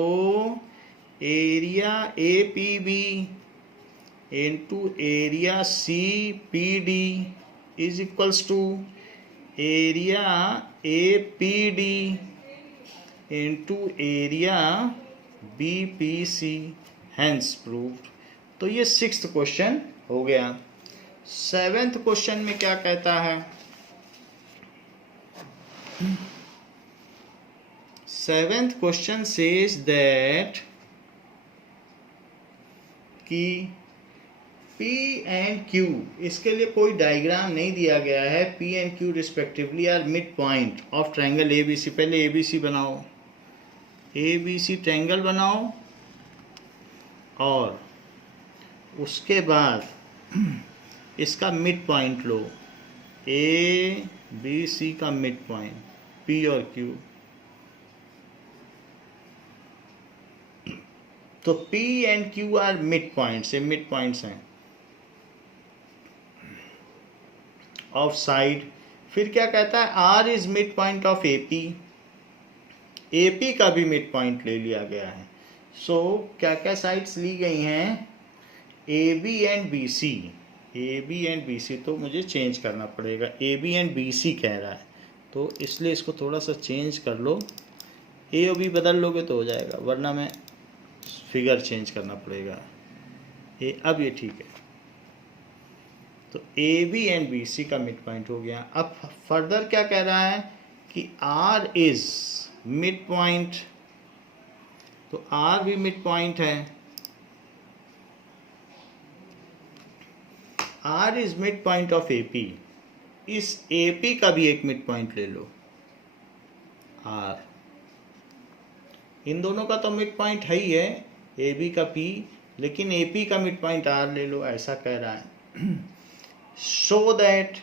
area APB into area CPD is equals to area APD into area BPC, hence proved। तो ये 6th question हो गया। 7th question में क्या कहता है, 7th question says that कि P and Q, इसके लिए कोई डायग्राम नहीं दिया गया है, P and Q respectively are mid point of triangle ABC। पहले ABC बनाओ, ABC ट्रायंगल बनाओ और उसके बाद इसका मिड पॉइंट लो, ABC का मिड पॉइंट P और Q। तो P and Q are mid points, ये मिड पॉइंट्स हैं ऑफ साइड। फिर क्या कहता है, R is mid point of AP, AP का भी मिड पॉइंट ले लिया गया है। सो क्या क्या साइड्स ली गई हैं, AB and BC, AB and BC। तो मुझे चेंज करना पड़ेगा, AB एंड BC कह रहा है तो इसलिए इसको थोड़ा सा चेंज कर लो, A और B बदल लोगे तो हो जाएगा, वरना मैं फिगर चेंज करना पड़ेगा। अब ये ठीक है। तो AB एंड BC का मिड पॉइंट हो गया। अब फर्दर क्या कह रहा है कि R इज मिड पॉइंट, तो R भी मिड पॉइंट है, R is mid point of AP। इस AP का भी एक मिड पॉइंट ले लो R, इन दोनों का तो मिड पॉइंट है ही है, AB का P, लेकिन AP का मिड पॉइंट R ले लो, ऐसा कह रहा है। सो दैट,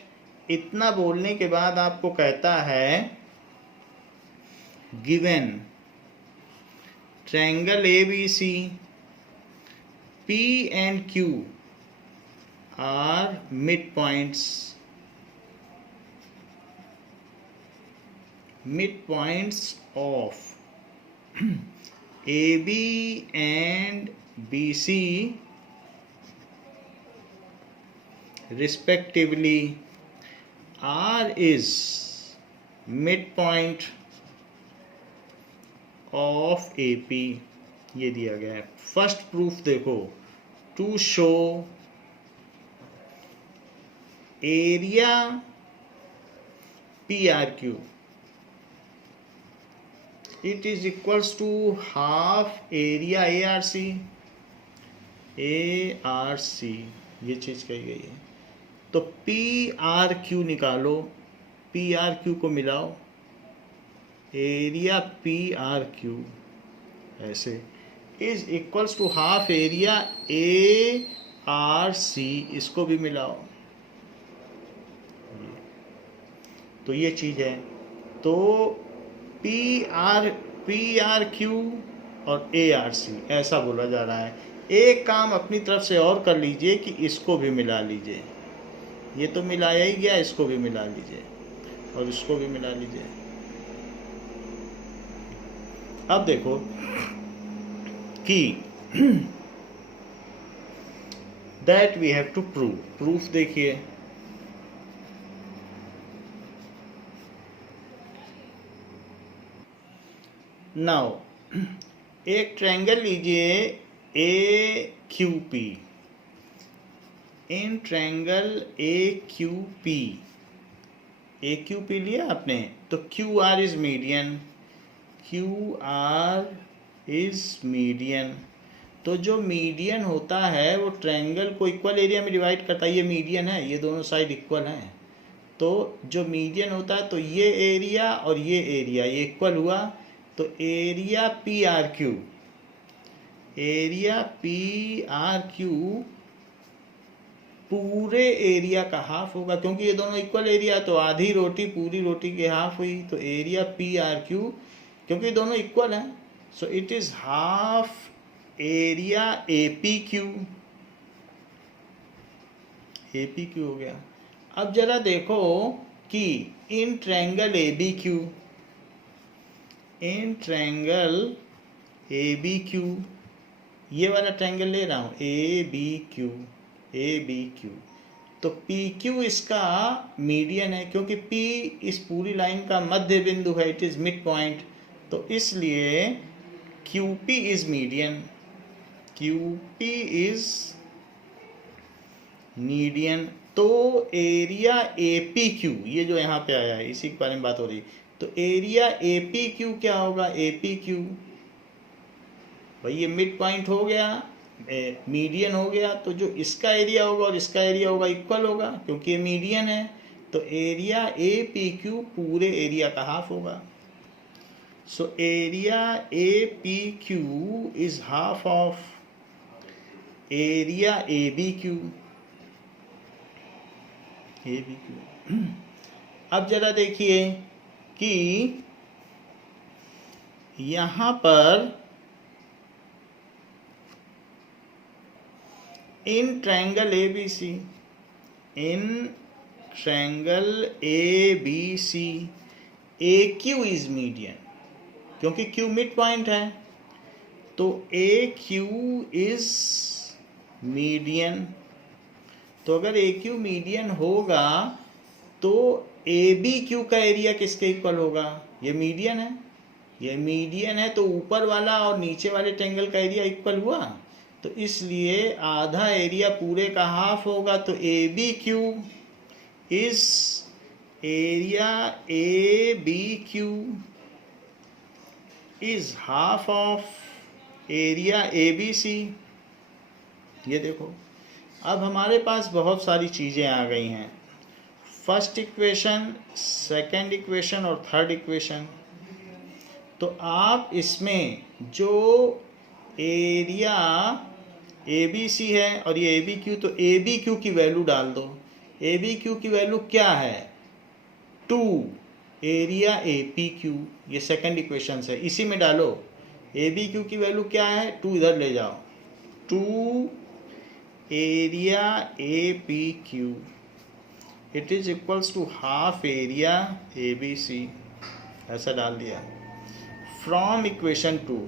इतना बोलने के बाद आपको कहता है given triangle ABC P and Q are mid points of AB and BC respectively। R is midpoint of AP, ये दिया गया है। फर्स्ट प्रूफ देखो, to show area PRQ it is equals to half area ARC, ये चीज कही गई है। तो PRQ निकालो, पी आर क्यू को मिलाओ, एरिया पी आर क्यू ऐसे is equals to half area A R C, इसको भी मिलाओ। तो ये चीज़ है। तो पी आर क्यू और ए आर सी ऐसा बोला जा रहा है। एक काम अपनी तरफ से और कर लीजिए कि इसको भी मिला लीजिए, ये तो मिलाया ही गया, इसको भी मिला लीजिए और इसको भी मिला लीजिए। अब देखो कि that we have to proof देखिए। नाउ एक ट्रायंगल लीजिए A Q P. In triangle A Q P लिया आपने, तो Q R is median, Q R is median. तो जो मीडियन होता है वो ट्रायंगल को इक्वल एरिया में डिवाइड करता है। ये मीडियन है, ये दोनों साइड इक्वल हैं। तो जो मीडियन होता है, तो ये एरिया और ये एरिया ये इक्वल हुआ, तो area P R Q, area P R Q पूरे एरिया का हाफ होगा, क्योंकि ये दोनों इक्वल एरिया, तो आधी रोटी पूरी रोटी के हाफ हुई। तो एरिया पी आर क्यू, क्योंकि दोनों इक्वल हैं, so it is half area A P Q हो गया। अब जरा देखो कि in triangle A B Q, in triangle A B Q, ये वाला ट्रायंगल ले रहा हूँ ए बी क्यू, तो पी क्यू इसका मीडियन है, क्योंकि पी इस पूरी लाइन का मध्य बिंदु है, इट इज मिड पॉइंट। तो इसलिए Q P is median, Q P is median. तो एरिया ए पी क्यू, ये जो यहाँ पे आया है इसी के बारे में बात हो रही, तो एरिया ए पी क्यू क्या होगा, ए पी क्यू भाई ये मिड पॉइंट हो गया, मीडियन हो गया, तो जो इसका एरिया होगा और इसका एरिया होगा इक्वल होगा, क्योंकि ये मीडियन है। तो एरिया ए पी क्यू पूरे एरिया का हाफ होगा। So area A P Q is half of area A B Q, अब जरा देखिए कि यहां पर in triangle A B C, in triangle A B C A Q is median, क्योंकि क्यू मिड पॉइंट है, तो ए क्यू इज मीडियन। तो अगर ए क्यू मीडियन होगा तो ए बी क्यू का एरिया किसके इक्वल होगा, ये मीडियन है, ये मीडियन है, तो ऊपर वाला और नीचे वाले ट्रायंगल का एरिया इक्वल हुआ, तो इसलिए आधा एरिया पूरे का हाफ होगा। तो A B Q is area A B Q is half of area A B C. ये देखो अब हमारे पास बहुत सारी चीज़ें आ गई हैं, फर्स्ट इक्वेशन, सेकंड इक्वेशन और थर्ड इक्वेशन। तो आप इसमें जो एरिया ए बी सी है और ये ए बी क्यू, तो ए बी क्यू की वैल्यू डाल दो। ए बी क्यू की वैल्यू क्या है, 2 एरिया ए पी क्यू, ये सेकंड इक्वेशन है, इसी में डालो। ए बी क्यू की वैल्यू क्या है, 2 इधर ले जाओ, 2 area A P Q, it is equals to half area A B C, ऐसा डाल दिया। फ्रॉम इक्वेशन 2,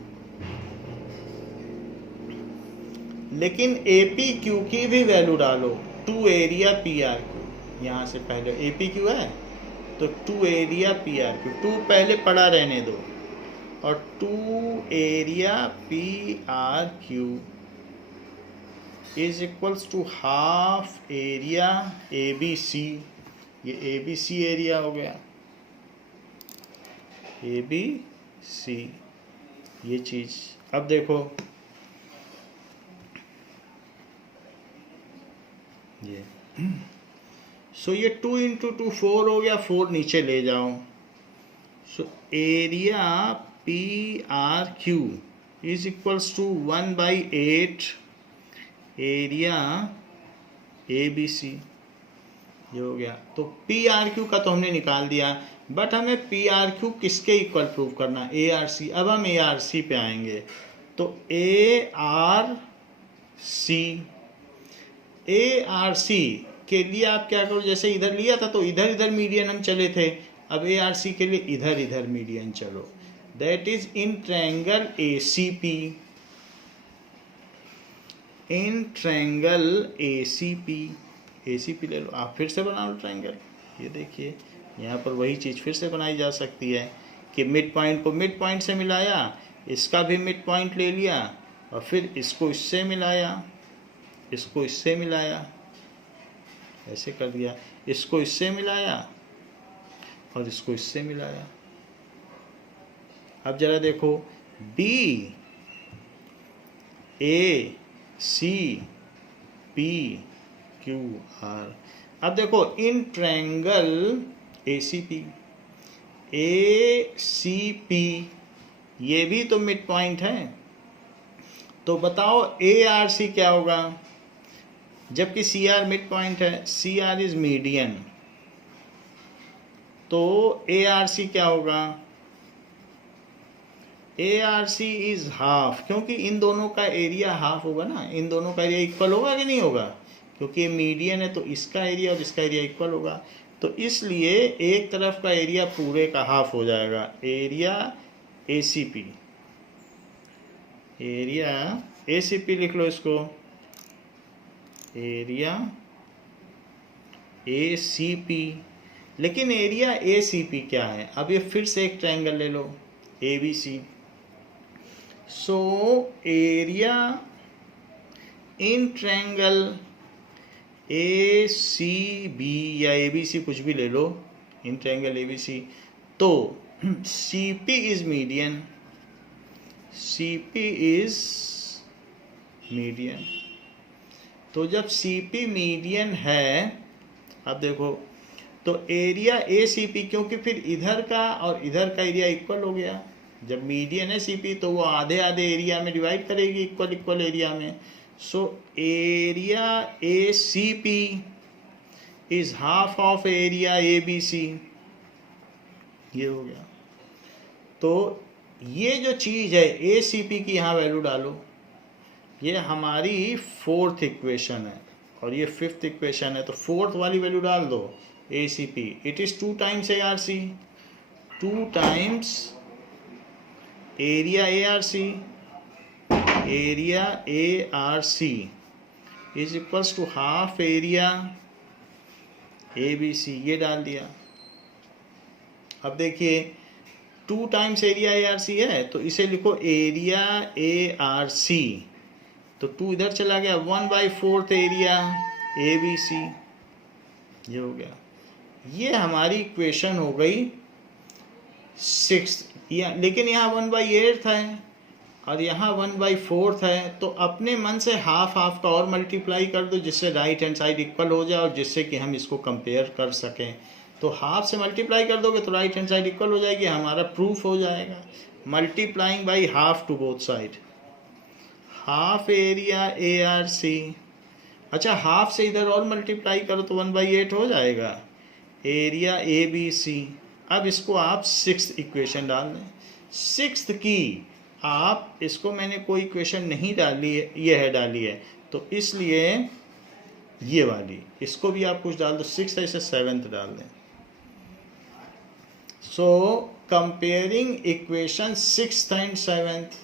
लेकिन ए पी क्यू की भी वैल्यू डालो, 2 एरिया पी आर क्यू, यहाँ से पहले ए पी क्यू है तो 2 एरिया पी आर क्यू, 2 पहले पड़ा रहने दो, और 2 area P R Q is equals to half area A B C. ये ए बी सी एरिया हो गया, ए बी सी ये चीज। अब देखो ये सो ये 2 इंटू 2 4 हो गया, 4 नीचे ले जाओ। So area PRQ is equals to 1/8 area ABC। ये हो गया। तो PRQ का तो हमने निकाल दिया, बट हमें PRQ किसके इक्वल प्रूव करना, ARC। अब हम ARC पे आएंगे। तो ARC के लिए आप क्या करो, जैसे इधर लिया था तो इधर इधर मीडियन हम चले थे, अब ARC के लिए इधर इधर मीडियन चलो। That is in triangle ACP, in triangle ACP ले लो। आप फिर से बना लो ट्रायंगल। ये देखिए यहाँ पर वही चीज़ फिर से बनाई जा सकती है कि मिड पॉइंट को मिड पॉइंट से मिलाया, इसका भी मिड पॉइंट ले लिया, और फिर इसको इससे मिलाया, इसको इससे मिलाया, ऐसे कर दिया, इसको इससे मिलाया और इसको इससे मिलाया। अब जरा देखो BACPQR। अब देखो इन ट्रायंगल ACP ये भी तो मिड पॉइंट है। तो बताओ ARC क्या होगा, जबकि CR मिड पॉइंट है, CR इज मीडियन, तो ARC क्या होगा, ARC इज हाफ, क्योंकि इन दोनों का एरिया हाफ होगा ना, इन दोनों का एरिया इक्वल होगा कि नहीं होगा, क्योंकि ये मीडियन है तो इसका एरिया और इसका एरिया इक्वल होगा। तो इसलिए एक तरफ का एरिया पूरे का हाफ हो जाएगा। एरिया ACP, एरिया ACP लिख लो इसको, एरिया ACP। लेकिन एरिया ACP क्या है, अब ये फिर से एक ट्रायंगल ले लो ABC। So area in triangle ACB या ABC कुछ भी ले लो, इन ट्रायंगल ABC, तो CP is median, CP is median. तो जब CP मीडियन है, अब देखो तो एरिया ACP, क्योंकि फिर इधर का और इधर का एरिया इक्वल हो गया। जब मीडियन है CP तो वो आधे आधे एरिया में डिवाइड करेगी, इक्वल इक्वल एरिया में। So area ACP is half of area ABC। ये हो गया। तो ये जो चीज़ है ACP की यहाँ वैल्यू डालो, ये हमारी 4th इक्वेशन है और ये 5th इक्वेशन है, तो 4th वाली वैल्यू डाल दो ACP। It is 2 times ARC, 2 times area ARC, area ARC is equals to half area ABC। ये डाल दिया। अब देखिए 2 टाइम्स एरिया ARC है तो इसे लिखो एरिया ARC, तो 2 इधर चला गया, 1/4 एरिया ABC। ये हो गया। ये हमारी इक्वेशन हो गई 6th। लेकिन यहाँ 1/8 है और यहाँ 1/4 है, तो अपने मन से हाफ हाफ का और मल्टीप्लाई कर दो, जिससे राइट हैंड साइड इक्वल हो जाए और जिससे कि हम इसको कंपेयर कर सकें। तो हाफ से मल्टीप्लाई कर दोगे तो राइट हैंड साइड इक्वल हो जाएगी, हमारा प्रूफ हो जाएगा। Multiplying by half to both side, half area ARC। अच्छा हाफ से इधर और मल्टीप्लाई करो तो 1/8 हो जाएगा, एरिया ABC। अब इसको आप 6th इक्वेशन डाल दें। 6th की आप इसको, मैंने कोई इक्वेशन नहीं डाली है, ये है डाली है, तो इसलिए ये वाली, इसको भी आप कुछ डाल दो, 6 है इसे 7th डाल दें। सो comparing equation 6th and 7th,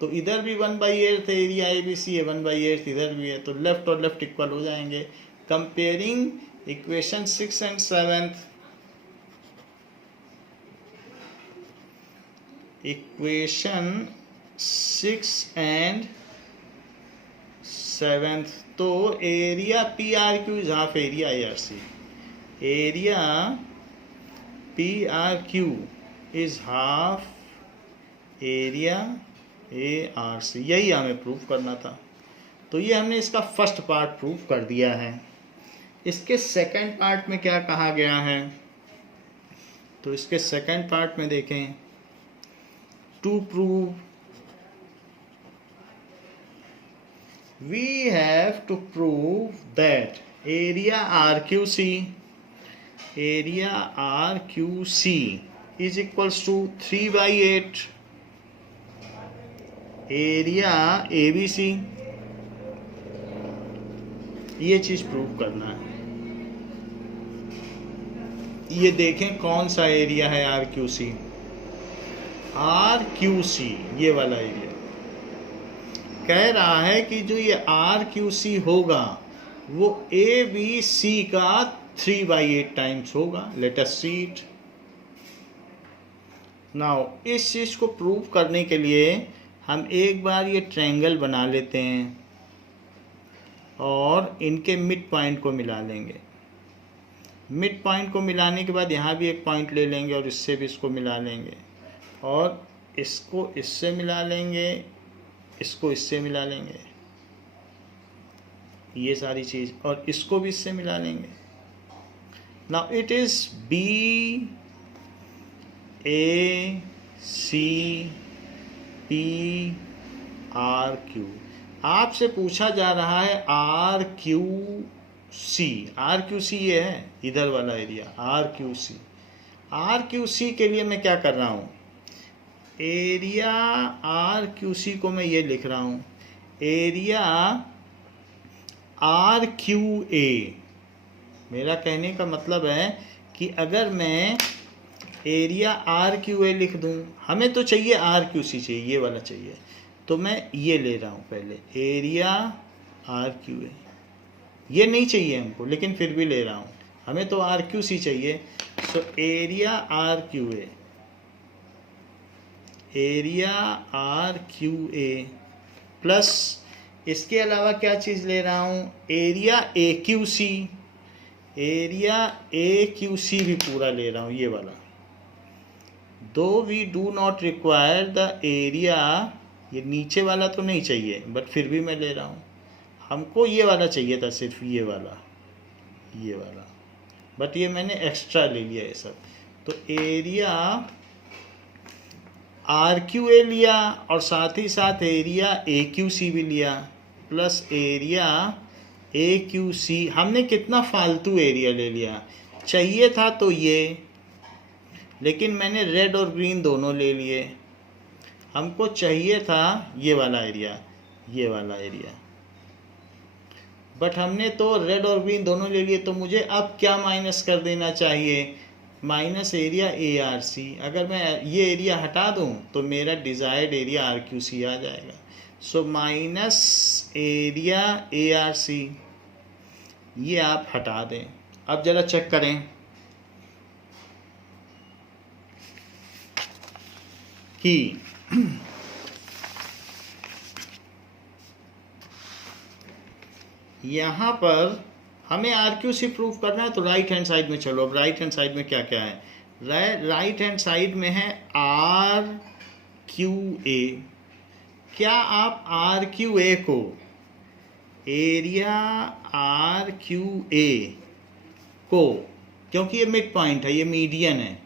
तो इधर भी 1/8 एरिया ABC है, 1/8 इधर भी है, तो लेफ्ट और लेफ्ट इक्वल हो जाएंगे। Comparing equation 6 and 7th, equation 6 and 7th, तो area PRQ is half area ARC, area PRQ is half area ARC। यही हमें प्रूफ करना था। तो ये हमने इसका फर्स्ट पार्ट प्रूफ कर दिया है। इसके सेकंड पार्ट में क्या कहा गया है, तो इसके सेकंड पार्ट में देखें, to prove we have to prove that area R Q C is equals to 3/8 area ABC। ये चीज प्रूव करना है। ये देखें कौन सा एरिया है RQC, ये वाला एरिया कह रहा है कि जो ये RQC होगा वो ABC का 3/8 टाइम्स होगा। Late us see it now. इस चीज को प्रूव करने के लिए हम एक बार ये ट्रायंगल बना लेते हैं और इनके मिड पॉइंट को मिला लेंगे। मिड पॉइंट को मिलाने के बाद यहाँ भी एक पॉइंट ले लेंगे और इससे भी इसको मिला लेंगे और इसको इससे मिला लेंगे, इसको इससे मिला लेंगे, ये सारी चीज़, और इसको भी इससे मिला लेंगे। Now it is BACPRQ। आपसे पूछा जा रहा है RQC ये है इधर वाला एरिया RQC के लिए मैं क्या कर रहा हूँ, एरिया RQC को मैं ये लिख रहा हूँ एरिया RQA। मेरा कहने का मतलब है कि अगर मैं एरिया RQA लिख दूं, हमें तो चाहिए RQC चाहिए, ये वाला चाहिए, तो मैं ये ले रहा हूँ पहले एरिया RQA। ये नहीं चाहिए हमको लेकिन फिर भी ले रहा हूँ, हमें तो RQC चाहिए। सो एरिया RQA प्लस इसके अलावा क्या चीज़ ले रहा हूँ, एरिया AQC भी पूरा ले रहा हूँ, ये वाला। Though we do not require the area, ये नीचे वाला तो नहीं चाहिए बट फिर भी मैं ले रहा हूँ, हमको ये वाला चाहिए था, सिर्फ ये वाला, बट ये मैंने एक्स्ट्रा ले लिया ये सब। तो एरिया RQA लिया और साथ ही साथ एरिया AQC भी लिया प्लस एरिया AQC। हमने कितना फालतू एरिया ले लिया, चाहिए था तो ये, लेकिन मैंने रेड और ग्रीन दोनों ले लिए। हमको चाहिए था ये वाला एरिया, बट हमने तो रेड और ग्रीन दोनों ले लिए। तो मुझे अब क्या माइनस कर देना चाहिए, माइनस एरिया ARC। अगर मैं ये एरिया हटा दूं तो मेरा डिज़ायर्ड एरिया RQC आ जाएगा। सो माइनस एरिया ARC, ये आप हटा दें। अब ज़रा चेक करें कि यहाँ पर हमें RQC प्रूव करना है, तो राइट हैंड साइड में चलो। अब राइट हैंड साइड में क्या क्या है, राइट हैंड साइड में है RQA। क्या आप RQA को, एरिया RQA को, क्योंकि ये मिड पॉइंट है, ये मीडियन है,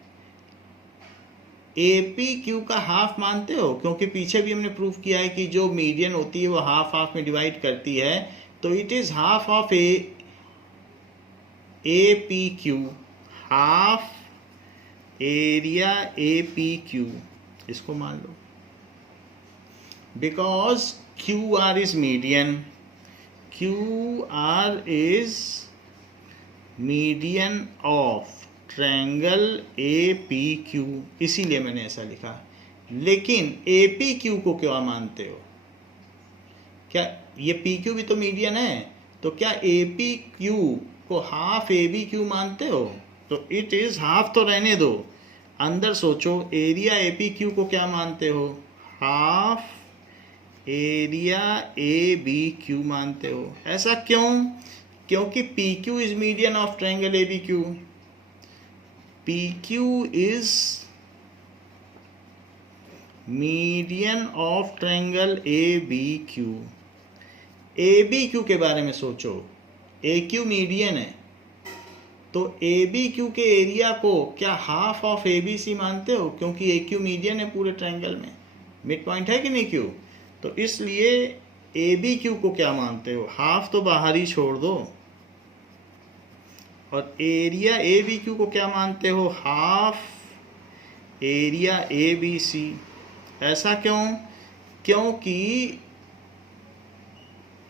APQ का हाफ मानते हो? क्योंकि पीछे भी हमने प्रूफ किया है कि जो मीडियन होती है वो हाफ में डिवाइड करती है, तो it is half of APQ, half area APQ, इसको मान लो। Because QR is median, QR is median of triangle APQ, इसीलिए मैंने ऐसा लिखा। लेकिन APQ को क्या मानते हो, क्या ये PQ भी तो मीडियन है, तो क्या APQ को हाफ ABQ मानते हो? तो इट इज हाफ तो रहने दो, अंदर सोचो एरिया APQ को क्या मानते हो, हाफ एरिया ABQ मानते हो। ऐसा क्यों? क्योंकि PQ is median of triangle ABQ। PQ is median of triangle ABQ। ABQ के बारे में सोचो, AQ मीडियन है, तो ए बी क्यू के एरिया को क्या half of A B C मानते हो, क्योंकि ए क्यू मीडियन है पूरे ट्रायंगल में, मिड पॉइंट है कि नहीं क्यू, तो इसलिए ए बी क्यू को क्या मानते हो, हाफ तो बाहर ही छोड़ दो, और एरिया ए बी क्यू को क्या मानते हो, half area A B C. ऐसा क्यों, क्योंकि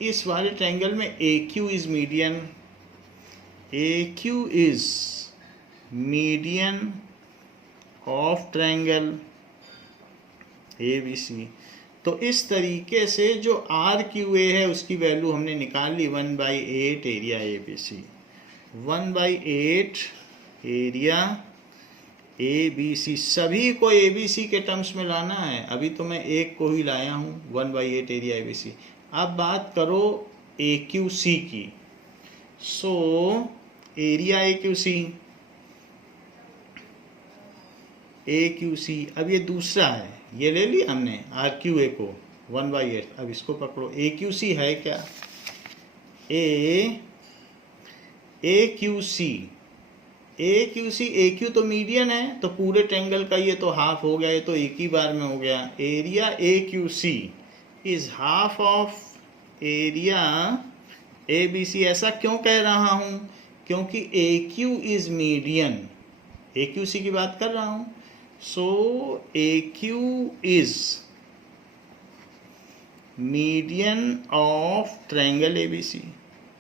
इस वाले ट्रायंगल में A Q is median, A Q is median of triangle A B C. तो इस तरीके से जो आर क्यू ए है उसकी वैल्यू हमने निकाल ली 1/8 area A B C, 1/8 area A B C. सभी को ए बी सी के टर्म्स में लाना है, अभी तो मैं एक को ही लाया हूँ 1/8 एरिया ए बी सी। अब बात करो ए क्यू सी की, so area A Q C, A Q C, अब ये दूसरा है, ये ले लिया हमने आर क्यू ए को 1/8, अब इसको पकड़ो, ए क्यू सी है क्या, ए Q C, A Q C, A Q तो मीडियन है, तो पूरे ट्रायंगल का ये तो हाफ हो गया, ये तो एक ही बार में हो गया। Area A Q C is half of area A B C. ऐसा क्यों कह रहा हूं, क्योंकि A Q is median, A Q C की बात कर रहा हूं, so A Q is median of triangle A B C.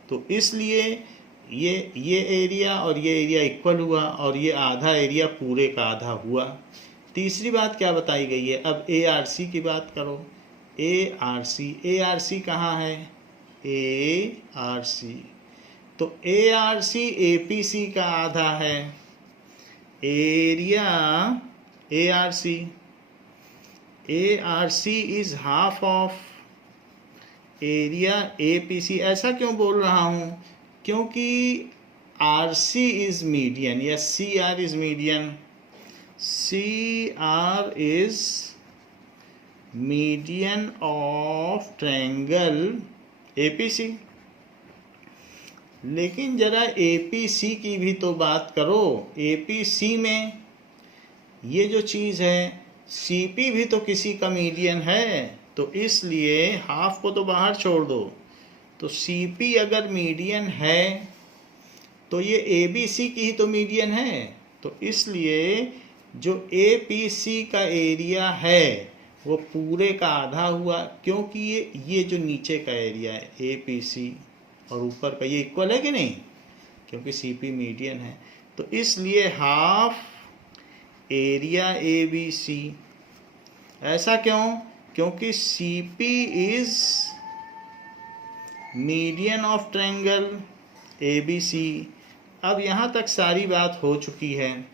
तो इसलिए ये एरिया और ये एरिया इक्वल हुआ, और ये आधा एरिया पूरे का आधा हुआ। तीसरी बात क्या बताई गई है, अब ए आर सी की बात करो, ए आर सी कहाँ है, ए आर सी, तो ए आर सी ए पी सी का आधा है, area A R C is half of area A P C. ऐसा क्यों बोल रहा हूँ, क्योंकि आर सी इज मीडियन या C R is median, C R is median of triangle A P C. लेकिन जरा ए पी सी की भी तो बात करो, ए पी सी में ये जो चीज़ है सी पी भी तो किसी का मीडियन है, तो इसलिए हाफ को तो बाहर छोड़ दो, तो सी पी अगर मीडियन है तो ये ए बी सी की ही तो मीडियन है, तो इसलिए जो ए पी सी का एरिया है वो पूरे का आधा हुआ, क्योंकि ये जो नीचे का एरिया है ए पी सी और ऊपर का ये इक्वल है कि नहीं, क्योंकि सी पी मीडियन है, तो इसलिए half area A B C. ऐसा क्यों, क्योंकि C P is median of triangle A B C. अब यहाँ तक सारी बात हो चुकी है,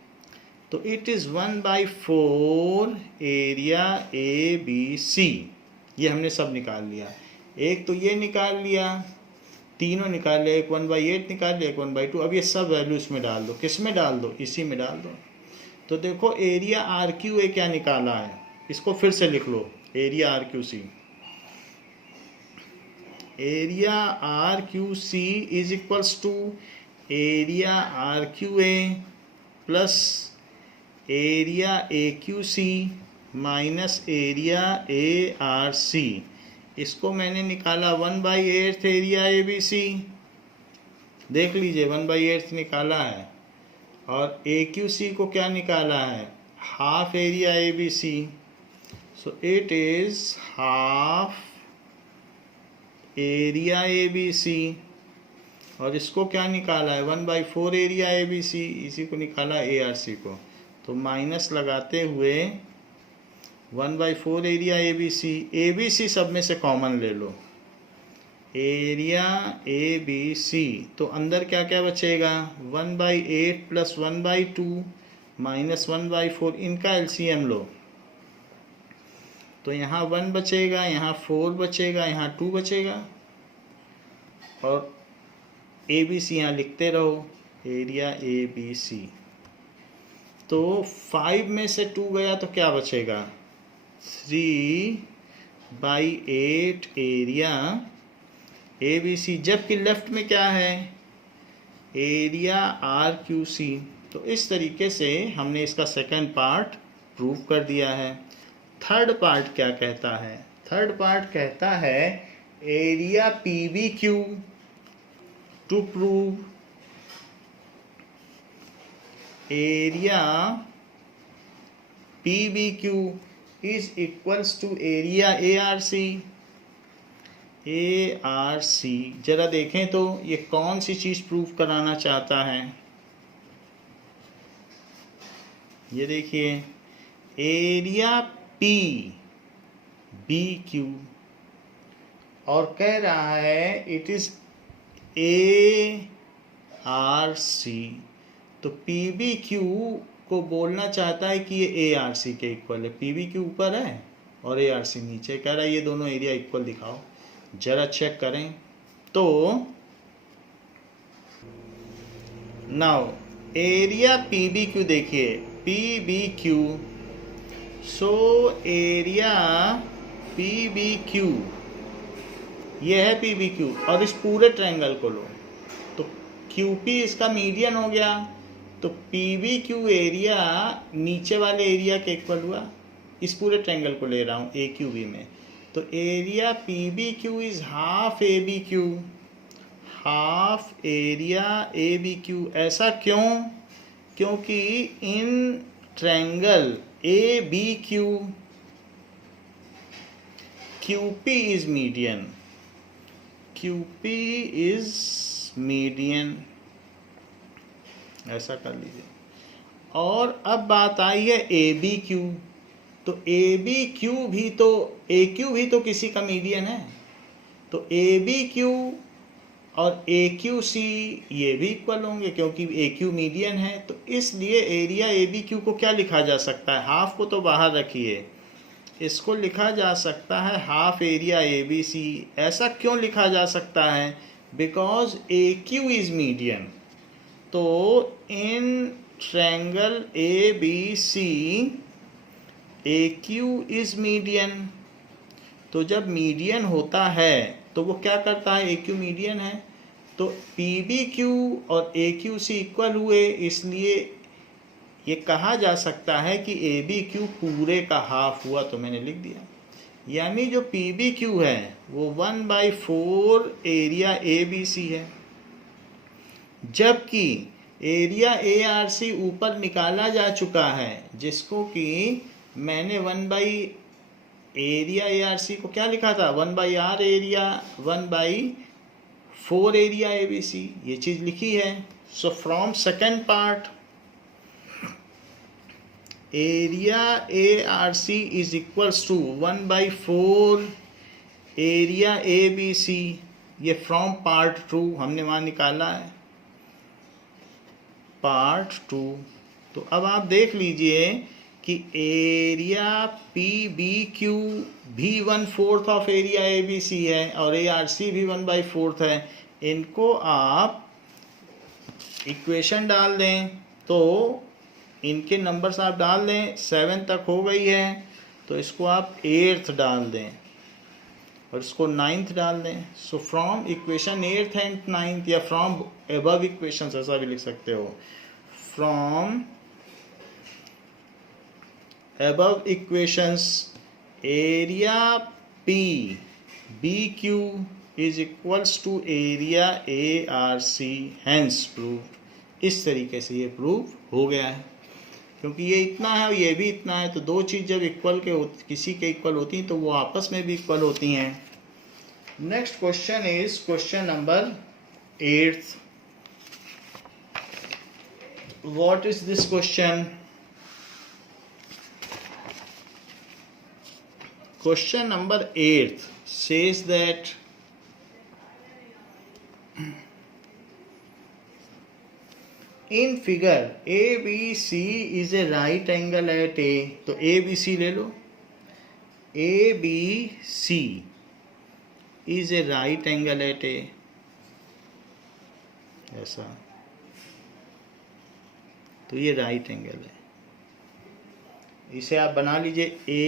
तो it is 1/4 area A B C. ये हमने सब निकाल लिया, एक तो ये निकाल लिया, तीनों निकाल लिया, एक 1/8 निकाल लिया, एक 1/2। अब ये सब वैल्यू इसमें डाल दो, किस में डाल दो, इसी में डाल दो। तो देखो एरिया आर क्यू ए क्या निकाला है, इसको फिर से लिख लो, area R Q C, area R Q C is equals to area R Q A plus area A Q C minus area A R C. इसको मैंने निकाला 1/8 एरिया ए बी सी, देख लीजिए 1/8 निकाला है, और ए क्यू सी को क्या निकाला है, half area A B C, so it is half area A B C. और इसको क्या निकाला है, 1/4 एरिया ए बी सी, इसी को निकाला ए आर सी को, तो माइनस लगाते हुए 1/4 एरिया ए बी सी सब में से कॉमन ले लो, एरिया ए बी सी, तो अंदर क्या क्या बचेगा, 1/8 प्लस 1/2 माइनस 1/4, इनका एलसीएम लो, तो यहाँ 1 बचेगा, यहाँ 4 बचेगा, यहाँ 2 बचेगा, और ए बी सी यहाँ लिखते रहो, एरिया ए बी सी। तो 5 में से 2 गया तो क्या बचेगा, 3/8 एरिया ए बी सी, जबकि लेफ्ट में क्या है, एरिया RQC। तो इस तरीके से हमने इसका सेकंड पार्ट प्रूव कर दिया है। थर्ड पार्ट क्या कहता है? थर्ड पार्ट कहता है area PBQ to prove area PBQ is equals to area ARC। ARC जरा देखें तो ये कौन सी चीज प्रूव कराना चाहता है? ये देखिए, एरिया PBQ और कह रहा है इट इज ARC। तो PBQ को बोलना चाहता है कि ये ARC के इक्वल है। PBQ ऊपर है और ARC नीचे। कह रहा है ये दोनों एरिया इक्वल दिखाओ। जरा चेक करें तो नाउ एरिया PBQ देखिए, PBQ सो एरिया PBQ ये है PBQ और इस पूरे ट्रायंगल को लो तो QP इसका मीडियन हो गया। तो PBQ एरिया नीचे वाले एरिया के इक्वल हुआ। इस पूरे ट्रायंगल को ले रहा हूँ AQB में। तो area PBQ is half ABQ, half area ABQ। ऐसा क्यों? क्योंकि in triangle ABQ QP is median, QP is median. ऐसा कर लीजिए। और अब बात आई है ABQ। तो ABQ भी तो AQ भी तो किसी का मीडियन है। तो ABQ और AQC ये भी इक्वल होंगे क्योंकि AQ मीडियन है। तो इसलिए एरिया ABQ को क्या लिखा जा सकता है? हाफ को तो बाहर रखिए, इसको लिखा जा सकता है हाफ एरिया ABC। ऐसा क्यों लिखा जा सकता है? Because AQ is median. तो in triangle ABC AQ is median. तो जब मीडियन होता है तो वो क्या करता है? AQ मीडियन है तो PBQ और AQC इक्वल हुए। इसलिए ये कहा जा सकता है कि ABQ पूरे का हाफ हुआ। तो मैंने लिख दिया, यानी जो PBQ है वो 1/4 एरिया ABC है। जबकि एरिया ARC ऊपर निकाला जा चुका है, जिसको कि मैंने 1/एरिया ARC को क्या लिखा था? 1/R area 1/4 area ABC। ये चीज लिखी है। So from second part area ARC is equals to 1/4 area ABC। ये फ्रॉम पार्ट 2 हमने वहां निकाला है, पार्ट 2। तो अब आप देख लीजिए कि एरिया PBQ भी 1/4 ऑफ एरिया ABC है और ARC भी 1/4 है। इनको आप इक्वेशन डाल दें तो इनके नंबर्स आप डाल दें, 7 तक हो गई है तो इसको आप 8th डाल दें और इसको 9th डाल दें। So from equation 8th and 9th या फ्रॉम अबव इक्वेशंस ऐसा भी लिख सकते हो। From above equations area PBQ is equals to area ARC, hence proved। इस तरीके से ये प्रूव हो गया है। क्योंकि ये इतना है और ये भी इतना है तो दो चीज़ जब इक्वल के किसी के इक्वल होती हैं तो वो आपस में भी इक्वल होती हैं। Next question is question number 8th। What is this question? Question number 8 says that in figure ABC is a right angle at A। तो ABC ले लो। ABC is a right angle at A, ऐसा। तो ये right angle है। इसे आप बना लीजिए A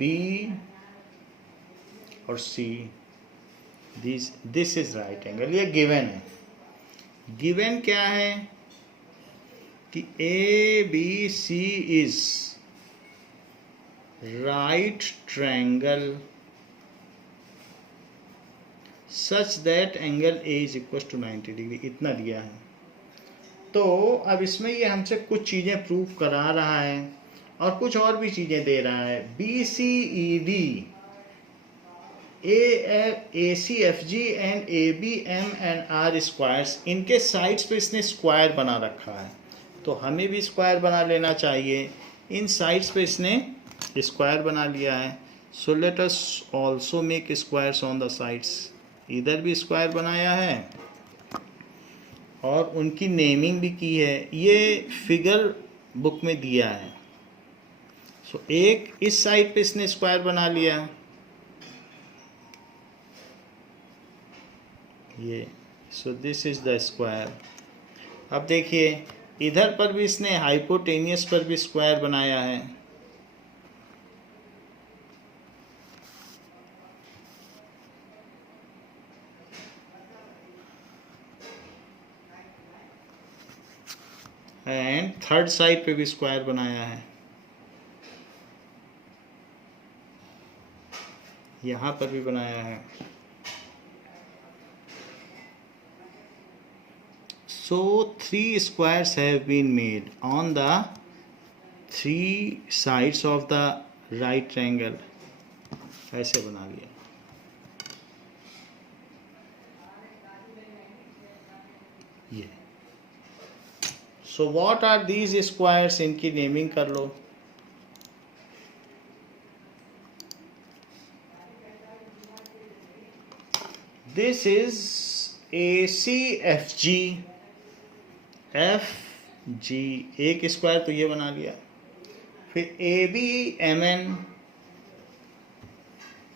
B और C। This is right angle, ये गिवन है। गिवन क्या है कि A B C is right triangle such that angle A is equal to 90 degree, इतना दिया है। तो अब इसमें ये हमसे कुछ चीज़ें प्रूव करा रहा है और कुछ और भी चीज़ें दे रहा है। B C E D A C F G and A B M and are squares, इनके साइड्स पे इसने स्क्वायर बना रखा है, तो हमें भी स्क्वायर बना लेना चाहिए। इन साइड्स पे इसने स्क्वायर बना लिया है। So let us also make squares on the sides, इधर भी स्क्वायर बनाया है और उनकी नेमिंग भी की है, ये फिगर बुक में दिया है। सो एक इस साइड पे इसने स्क्वायर बना लिया, ये, सो दिस इज द स्क्वायर। अब देखिए इधर पर भी इसने हाइपोटेनियस पर भी स्क्वायर बनाया है, एंड थर्ड साइड पे भी स्क्वायर बनाया है, यहाँ पर भी बनाया है। So 3 squares have been made on the 3 sides of the right triangle, ऐसे बना लिया। ये So what are these squares, इनकी नेमिंग कर लो। This is ACFG, F G, एक स्क्वायर तो ये बना लिया। फिर ए बी एम एन,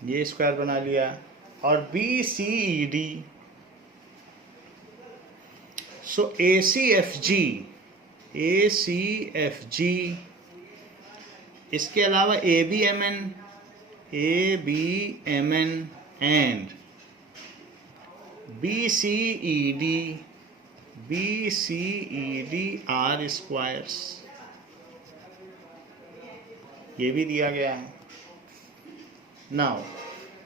ये स्क्वायर बना लिया, और B C E D. So A C F G, इसके अलावा A B M N and B C E D are squares, ये भी दिया गया है। नाउ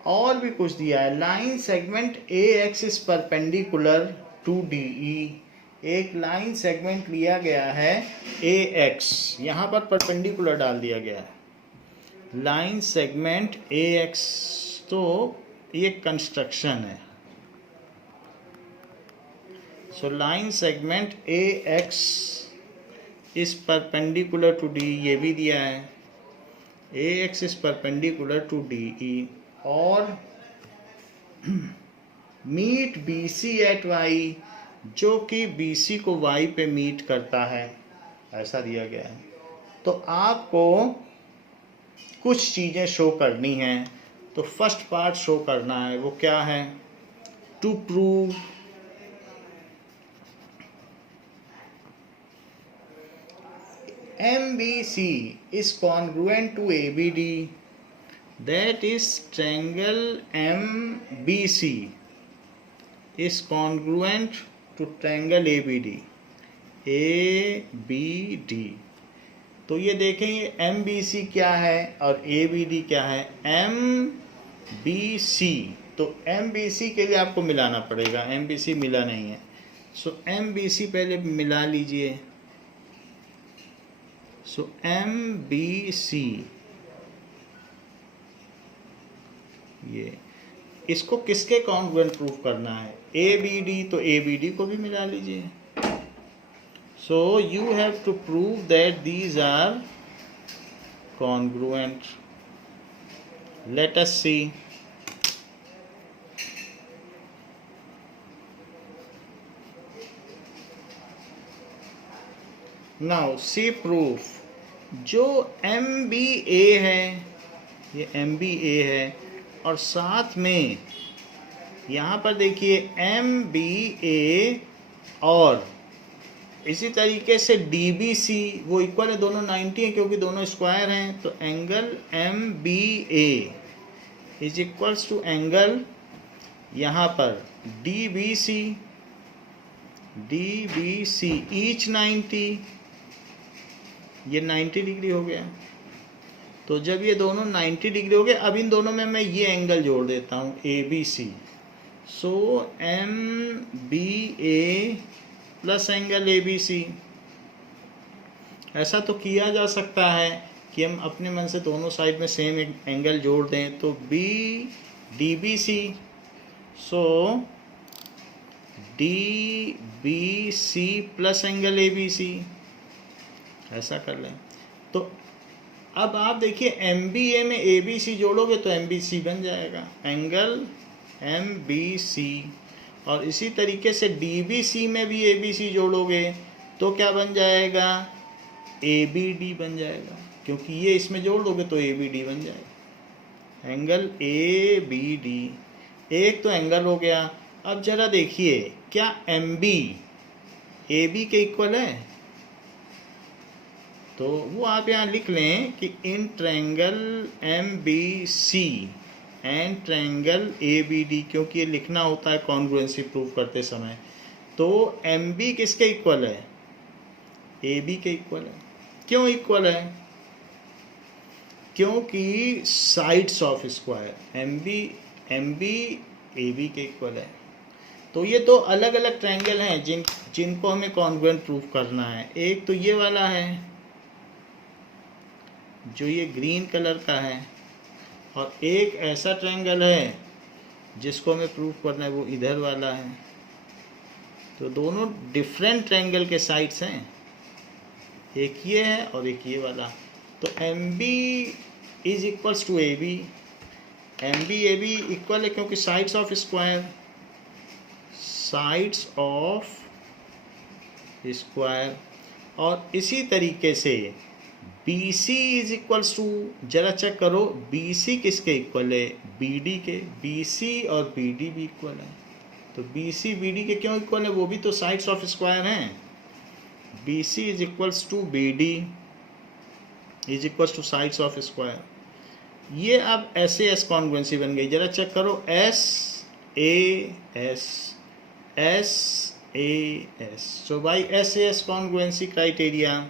और भी कुछ दिया है। Line segment A X is perpendicular to D E, एक लाइन सेगमेंट लिया गया है ए एक्स, यहाँ पर परपेंडिकुलर डाल दिया गया है। लाइन सेगमेंट ए एक्स, तो ये कंस्ट्रक्शन है। So line segment AX is perpendicular to D, ये भी दिया है। AX is perpendicular to DE और meet BC at Y, जो कि BC को Y पे मीट करता है, ऐसा दिया गया है। तो आपको कुछ चीज़ें शो करनी हैं। तो फर्स्ट पार्ट शो करना है, वो क्या है? To prove MBC is congruent to ABD, that is triangle MBC is congruent to triangle ABD, तो ये देखें, ये MBC क्या है और ABD क्या है? MBC, तो MBC के लिए आपको मिलाना पड़ेगा, MBC मिला नहीं है। सो MBC पहले मिला लीजिए। सो MBC, ये इसको किसके कॉन्ग्रुएंट प्रूव करना है? ABD, तो ABD को भी मिला लीजिए। So you have to prove that these are congruent. Let us see. Now see proof. जो MBA है, ये MBA है, और साथ में यहाँ पर देखिए MBA और इसी तरीके से DBC, वो इक्वल है, दोनों 90 है क्योंकि दोनों स्क्वायर हैं। तो angle MBA is equals to angle यहाँ पर डी बी सी ईच 90, ये 90 डिग्री हो गया। तो जब ये दोनों 90 डिग्री हो गए, अब इन दोनों में मैं ये एंगल जोड़ देता हूँ A B C. So M B A plus angle A B C. ऐसा तो किया जा सकता है कि हम अपने मन से दोनों साइड में सेम एंगल जोड़ दें, तो B D B C. So D B C plus angle A B C, ऐसा कर लें। तो अब आप देखिए एम बी ए में ए बी सी जोड़ोगे तो एम बी सी बन जाएगा, एंगल एम बी सी। और इसी तरीके से डी बी सी में भी ए बी सी जोड़ोगे तो क्या बन जाएगा, ए बी डी बन जाएगा, क्योंकि ये इसमें जोड़ दोगे तो ए बी डी बन जाएगा, एंगल ए बी डी। एक तो एंगल हो गया। अब जरा देखिए क्या एम बी ए बी के इक्वल है, तो वो आप यहाँ लिख लें कि in triangle M B C and triangle A B D, क्योंकि ये लिखना होता है कॉन्ग्रुएंसी प्रूव करते समय। तो एम बी किसके इक्वल है, ए बी के इक्वल है। क्यों इक्वल है, क्योंकि sides of square M B A B के इक्वल है। तो ये दो अलग अलग ट्रायंगल हैं जिनको हमें कॉन्ग्रुएंट प्रूव करना है। एक तो ये वाला है जो ये ग्रीन कलर का है, और एक ऐसा ट्रायंगल है जिसको हमें प्रूव करना है, वो इधर वाला है। तो दोनों डिफरेंट ट्रायंगल के साइड्स हैं, एक ये है और एक ये वाला। तो M B is equals to A B, M B A B equal है क्योंकि sides of square, sides of square. और इसी तरीके से B C is equals to, जरा चेक करो बी सी किसके इक्वल है, बी डी के। बी सी और बी डी भी इक्वल है। तो बी सी बी डी के क्यों इक्वल है, वो भी तो साइड्स ऑफ स्क्वायर हैं। B C is equals to B D is equals to sides of square. ये अब ऐसे एस कॉन्ग्रुएंसी बन गई, जरा चेक करो S A S, S A S. So by S A S congruency criteria,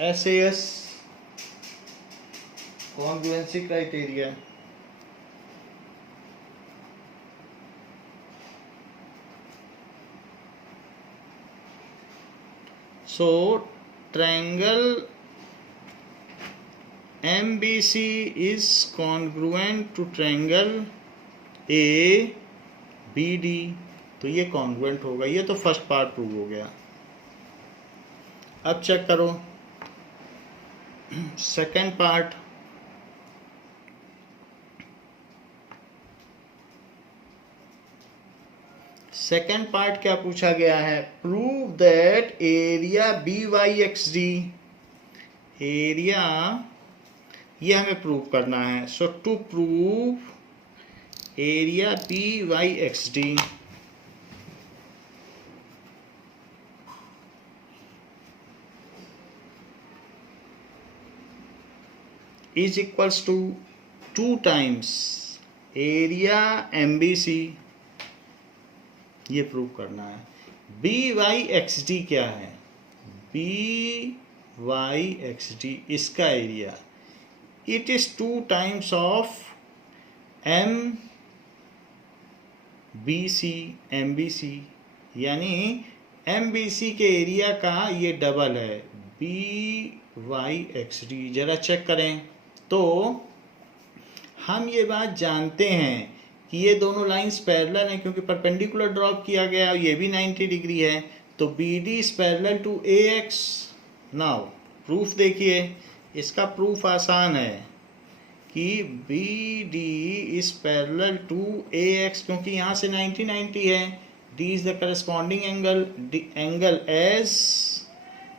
SAS congruency criteria, so triangle MBC is congruent to triangle ABD, तो ये congruent होगा। ये तो फर्स्ट पार्ट प्रूव हो गया। अब चेक करो सेकेंड पार्ट। सेकेंड पार्ट क्या पूछा गया है, prove that area B Y X D, area ये हमें प्रूव करना है। So to prove area B Y X D, is equals to 2 times area M B C, ये प्रूव करना है। बी वाई एक्स डी क्या है, बी वाई एक्स डी इसका area, it is 2 times of M B C, M B C, यानी M B सी के area का ये डबल है, बी वाई एक्स डी। जरा चेक करें तो हम ये बात जानते हैं कि ये दोनों लाइंस पैरेलल हैं क्योंकि परपेंडिकुलर ड्रॉप किया गया और ये भी 90 डिग्री है। तो B D is parallel to A X. Now proof देखिए, इसका प्रूफ आसान है कि B D is parallel to A X, क्योंकि यहाँ से 90 है। D is the corresponding angle, angle S,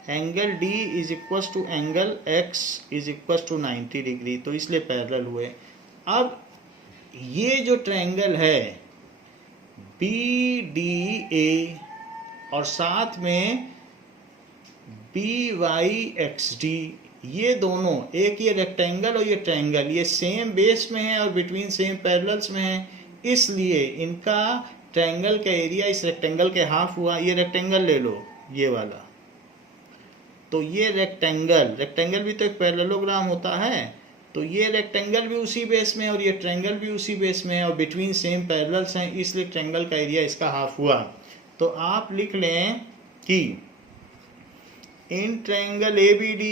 angle D is equal to angle X is equal to 90 degree, तो इसलिए पैरेलल हुए। अब ये जो ट्रायंगल है बी डी ए और साथ में बी वाई एक्स डी, ये दोनों, एक ये रेक्टेंगल और ये ट्रायंगल, ये सेम बेस में है और बिटवीन सेम पैरेलल्स में है, इसलिए इनका ट्रायंगल का एरिया इस रेक्टेंगल के हाफ हुआ। ये रेक्टेंगल ले लो, ये वाला, तो ये रेक्टेंगल भी तो एक पैरेललोग्राम होता है, तो ये रेक्टेंगल भी उसी बेस में और ये ट्रायंगल भी उसी बेस में और बिटवीन सेम पैरेलल्स हैं, इसलिए ट्रायंगल का एरिया इसका हाफ हुआ। तो आप लिख लें कि in triangle ABD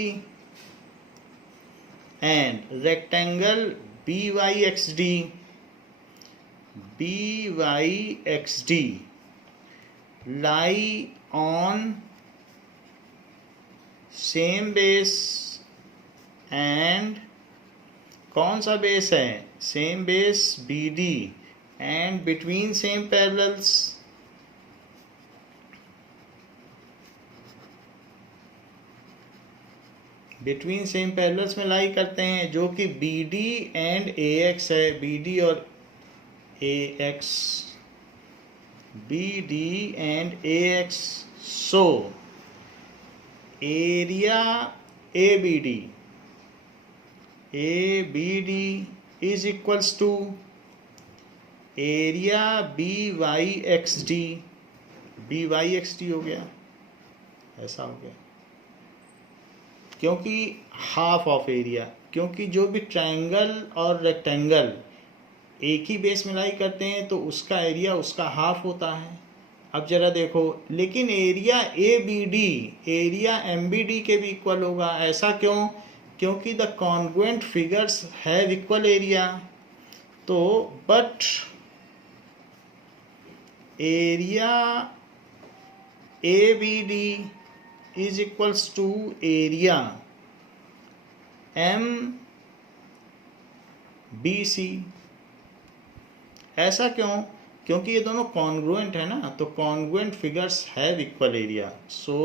and rectangle BYXD lie on same base and, कौन सा बेस है? Same base BD and between same parallels. Between same parallels में लाई करते हैं, जो कि BD एंड AX है, BD और AX, BD and AX। So area ABD is equals to area BYXD हो गया, ऐसा हो गया, क्योंकि हाफ ऑफ एरिया, क्योंकि जो भी ट्रायंगल और रेक्टेंगल एक ही बेस में लाई करते हैं तो उसका एरिया उसका हाफ होता है। अब जरा देखो, लेकिन एरिया ABD एरिया MBD के भी इक्वल होगा, ऐसा क्यों? क्योंकि the congruent figures have equal area. तो but area ABD is equals to area MBC। ऐसा क्यों? क्योंकि ये दोनों कॉन्ग्रुएंट है ना, तो congruent figures have equal area. So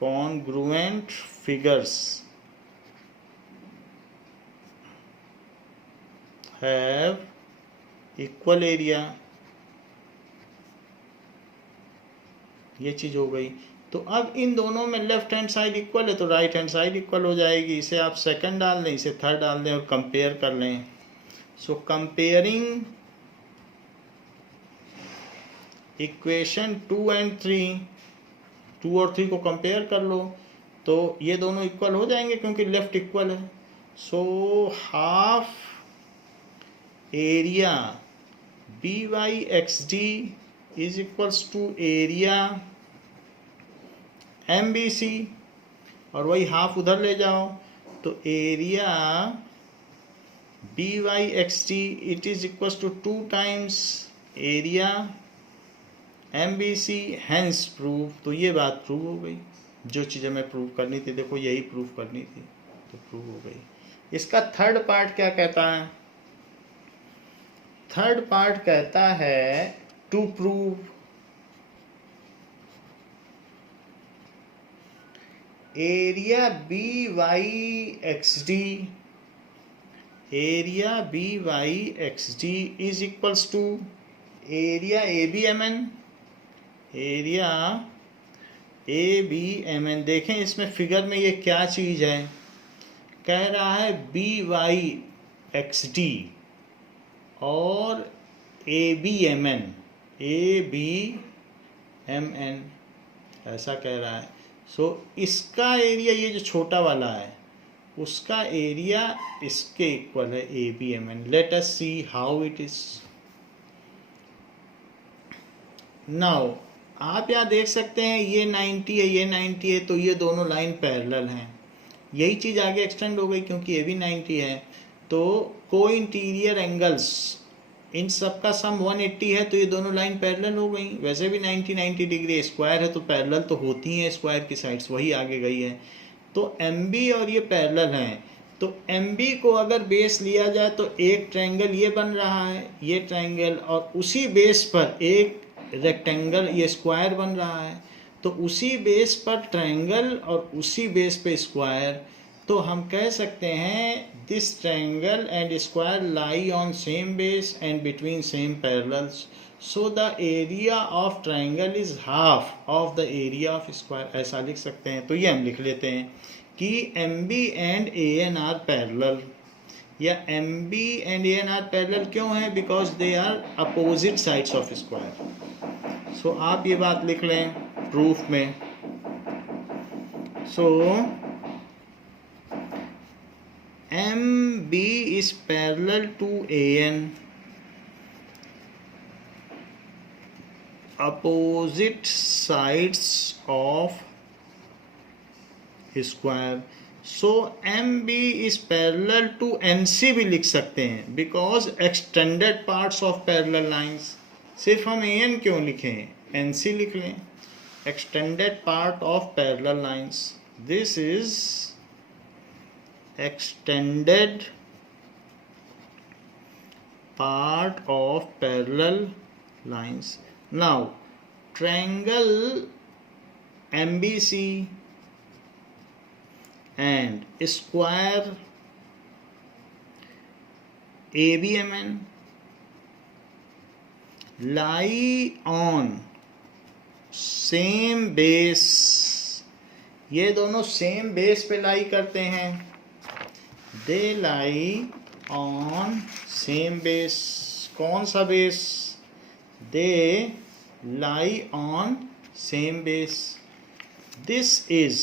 congruent figures have equal area, ये चीज हो गई। तो अब इन दोनों में लेफ्ट हैंड साइड इक्वल है तो राइट हैंड साइड इक्वल हो जाएगी। इसे आप सेकंड डाल दें, इसे थर्ड डाल दें और कंपेयर कर लें। सो कंपेयरिंग इक्वेशन 2 एंड 3, 2 और 3 को कंपेयर कर लो तो ये दोनों इक्वल हो जाएंगे क्योंकि लेफ्ट इक्वल है। So half area BYXD is equals to area MBC, और वही हाफ उधर ले जाओ तो area BYXD it is equals to 2 times area MBC, hence prove. तो ये बात प्रूव हो गई, जो चीज़ हमें प्रूव करनी थी, देखो यही प्रूव करनी थी तो प्रूव हो गई। इसका थर्ड पार्ट क्या कहता है? थर्ड पार्ट कहता है to prove area BYXD is equals to area ABMN। देखें इसमें फिगर में ये क्या चीज़ है, कह रहा है BYXD और ABMN ऐसा कह रहा है। सो इसका एरिया, ये जो छोटा वाला है उसका एरिया इसके इक्वल है ABMN। Late us see how it is. Now आप यहाँ देख सकते हैं ये 90 है, ये 90 है, तो ये दोनों लाइन पैरेलल हैं। यही चीज़ आगे एक्सटेंड हो गई क्योंकि ये भी 90 है, तो को इंटीरियर एंगल्स इन सब का सम 180 है, तो ये दोनों लाइन पैरेलल हो गई। वैसे भी 90 डिग्री स्क्वायर है तो पैरेलल तो होती हैं स्क्वायर की साइड्स, वही आगे गई है। तो MB और ये पैरेलल हैं, तो MB को अगर बेस लिया जाए तो एक ट्रायंगल ये बन रहा है, ये ट्रायंगल, और उसी बेस पर एक रेक्टेंगल ये स्क्वायर बन रहा है, तो उसी बेस पर ट्रायंगल और उसी बेस पे स्क्वायर। तो हम कह सकते हैं this triangle and square lie on same base and between same parallels, so the area of triangle is half of the area of square. ऐसा लिख सकते हैं। तो ये हम लिख लेते हैं कि MB and AN are parallel, या MB and AN are parallel क्यों है? Because they are opposite sides of square. So आप ये बात लिख लें प्रूफ में। सो MB is parallel to AN, opposite sides of square. So MB is parallel to NC भी लिख सकते हैं, because extended parts of parallel lines। सिर्फ हम AN क्यों लिखें, NC लिख लें। extended part of parallel lines, this is extended part of parallel lines. Now triangle MBC and square ABMN lie on same base। ये दोनों सेम बेस पे lie करते हैं। They lie on same base. कौन सा base? They lie on same base. This is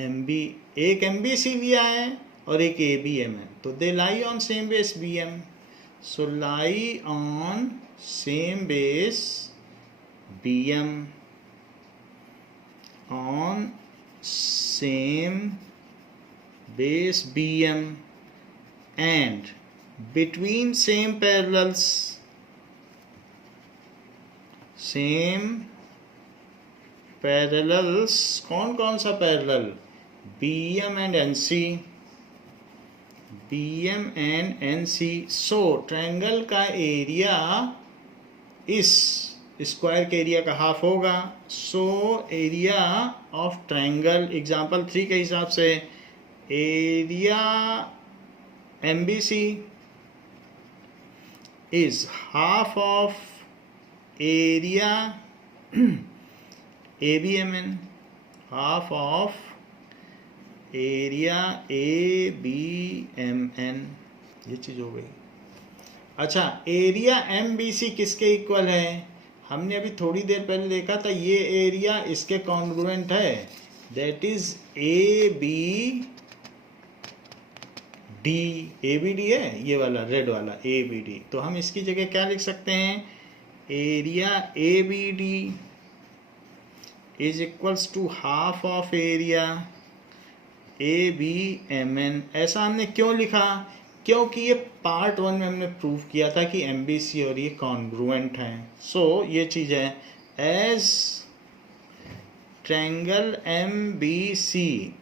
MB, एक MBC लिया है और एक ABMN, तो दे lie on same base BM। So lie on same base BM on same base BM and between same parallels, same parallels। कौन कौन सा parallel? BM and NC, BM and NC। So triangle का area इस square के area का half होगा। So area of triangle, example 3 के हिसाब से, area MBC is half of area ABMN, half of area ABMN। ये चीज हो गई। अच्छा, एरिया MBC किसके इक्वल है? हमने अभी थोड़ी देर पहले देखा था, ये एरिया इसके कॉन्ग्रुएंट है, दैट इज ABD है, ये वाला रेड वाला ABD। तो हम इसकी जगह क्या लिख सकते हैं? Area ABD is equals to half of area ABMN। ऐसा हमने क्यों लिखा? क्योंकि ये पार्ट 1 में हमने प्रूव किया था कि MBC और ये कॉन्ग्रुएंट हैं। सो ये चीज़ है, as triangle MBC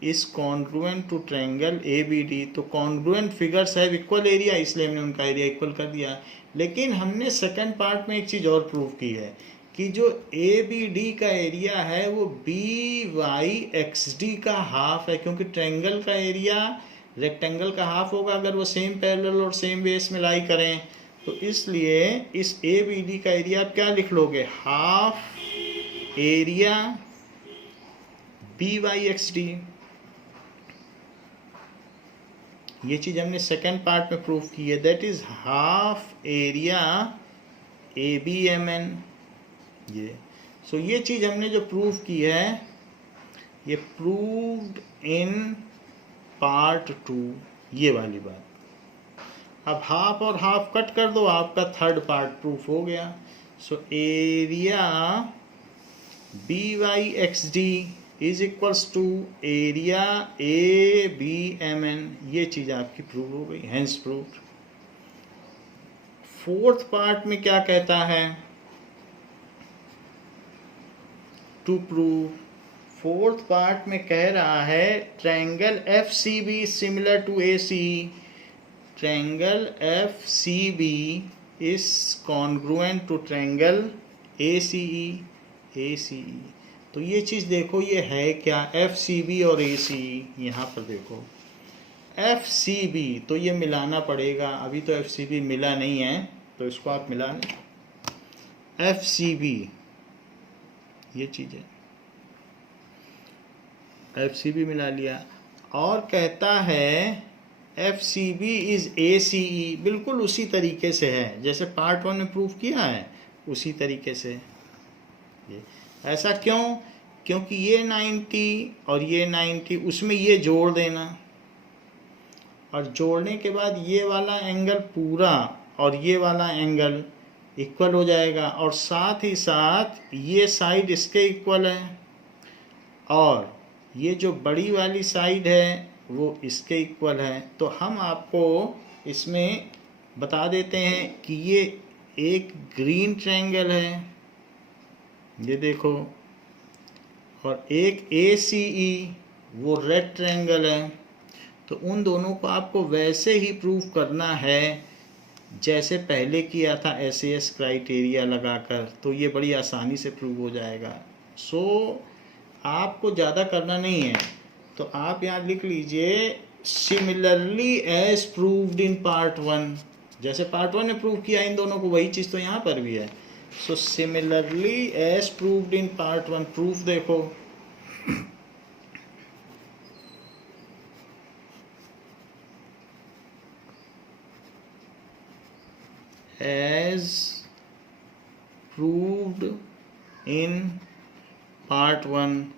is congruent to triangle ABD, तो कॉन्ग्रुएंट फिगर्स है इक्वल एरिया, इसलिए हमने उनका एरिया इक्वल कर दिया। लेकिन हमने सेकंड पार्ट में एक चीज़ और प्रूव की है कि जो ABD का एरिया है वो BYXD का हाफ है, क्योंकि ट्रायंगल का एरिया रेक्टेंगल का हाफ होगा अगर वो सेम पैरेलल और सेम बेस में लाई करें। तो इसलिए इस ABD का एरिया आप क्या लिख लोगे? Half area BYXD। ये चीज हमने सेकंड पार्ट में प्रूव की है, that is half area ABMN। ये सो ये चीज हमने जो प्रूव की है, ये प्रूव्ड इन पार्ट 2, ये वाली बात। अब हाफ और हाफ कट कर दो, आपका थर्ड पार्ट प्रूफ हो गया। So area BYXD is equals to area ABMN। ये चीज आपकी प्रूव हो गई, हेंस प्रूव्ड। फोर्थ पार्ट में क्या कहता है? टू प्रूव, फोर्थ पार्ट में कह रहा है triangle FCB similar to ACE। Triangle FCB is congruent to triangle ACE। तो ये चीज़ देखो, ये है क्या? FCB और ACE। यहाँ पर देखो FCB, तो ये मिलाना पड़ेगा, अभी तो FCB मिला नहीं है, तो इसको आप मिला लें। FCB ये चीज़ है, FCB मिला लिया। और कहता है FCB इज ACE, बिल्कुल उसी तरीके से है जैसे पार्ट 1 में प्रूव किया है, उसी तरीके से ये। ऐसा क्यों? क्योंकि ये 90 और ये 90, उसमें ये जोड़ देना, और जोड़ने के बाद ये वाला एंगल पूरा और ये वाला एंगल इक्वल हो जाएगा, और साथ ही साथ ये साइड इसके इक्वल है, और ये जो बड़ी वाली साइड है वो इसके इक्वल है। तो हम आपको इसमें बता देते हैं कि ये एक ग्रीन ट्रायंगल है, ये देखो, और एक ACE वो रेड ट्रायंगल है। तो उन दोनों को आपको वैसे ही प्रूव करना है जैसे पहले किया था SAS क्राइटेरिया लगाकर, तो ये बड़ी आसानी से प्रूव हो जाएगा। आपको ज़्यादा करना नहीं है, तो आप यहाँ लिख लीजिए similarly as proved in part 1, जैसे पार्ट 1 में प्रूव किया इन दोनों को, वही चीज़ तो यहाँ पर भी है। So similarly as proved in part 1, proof देखो, as proved in part 1.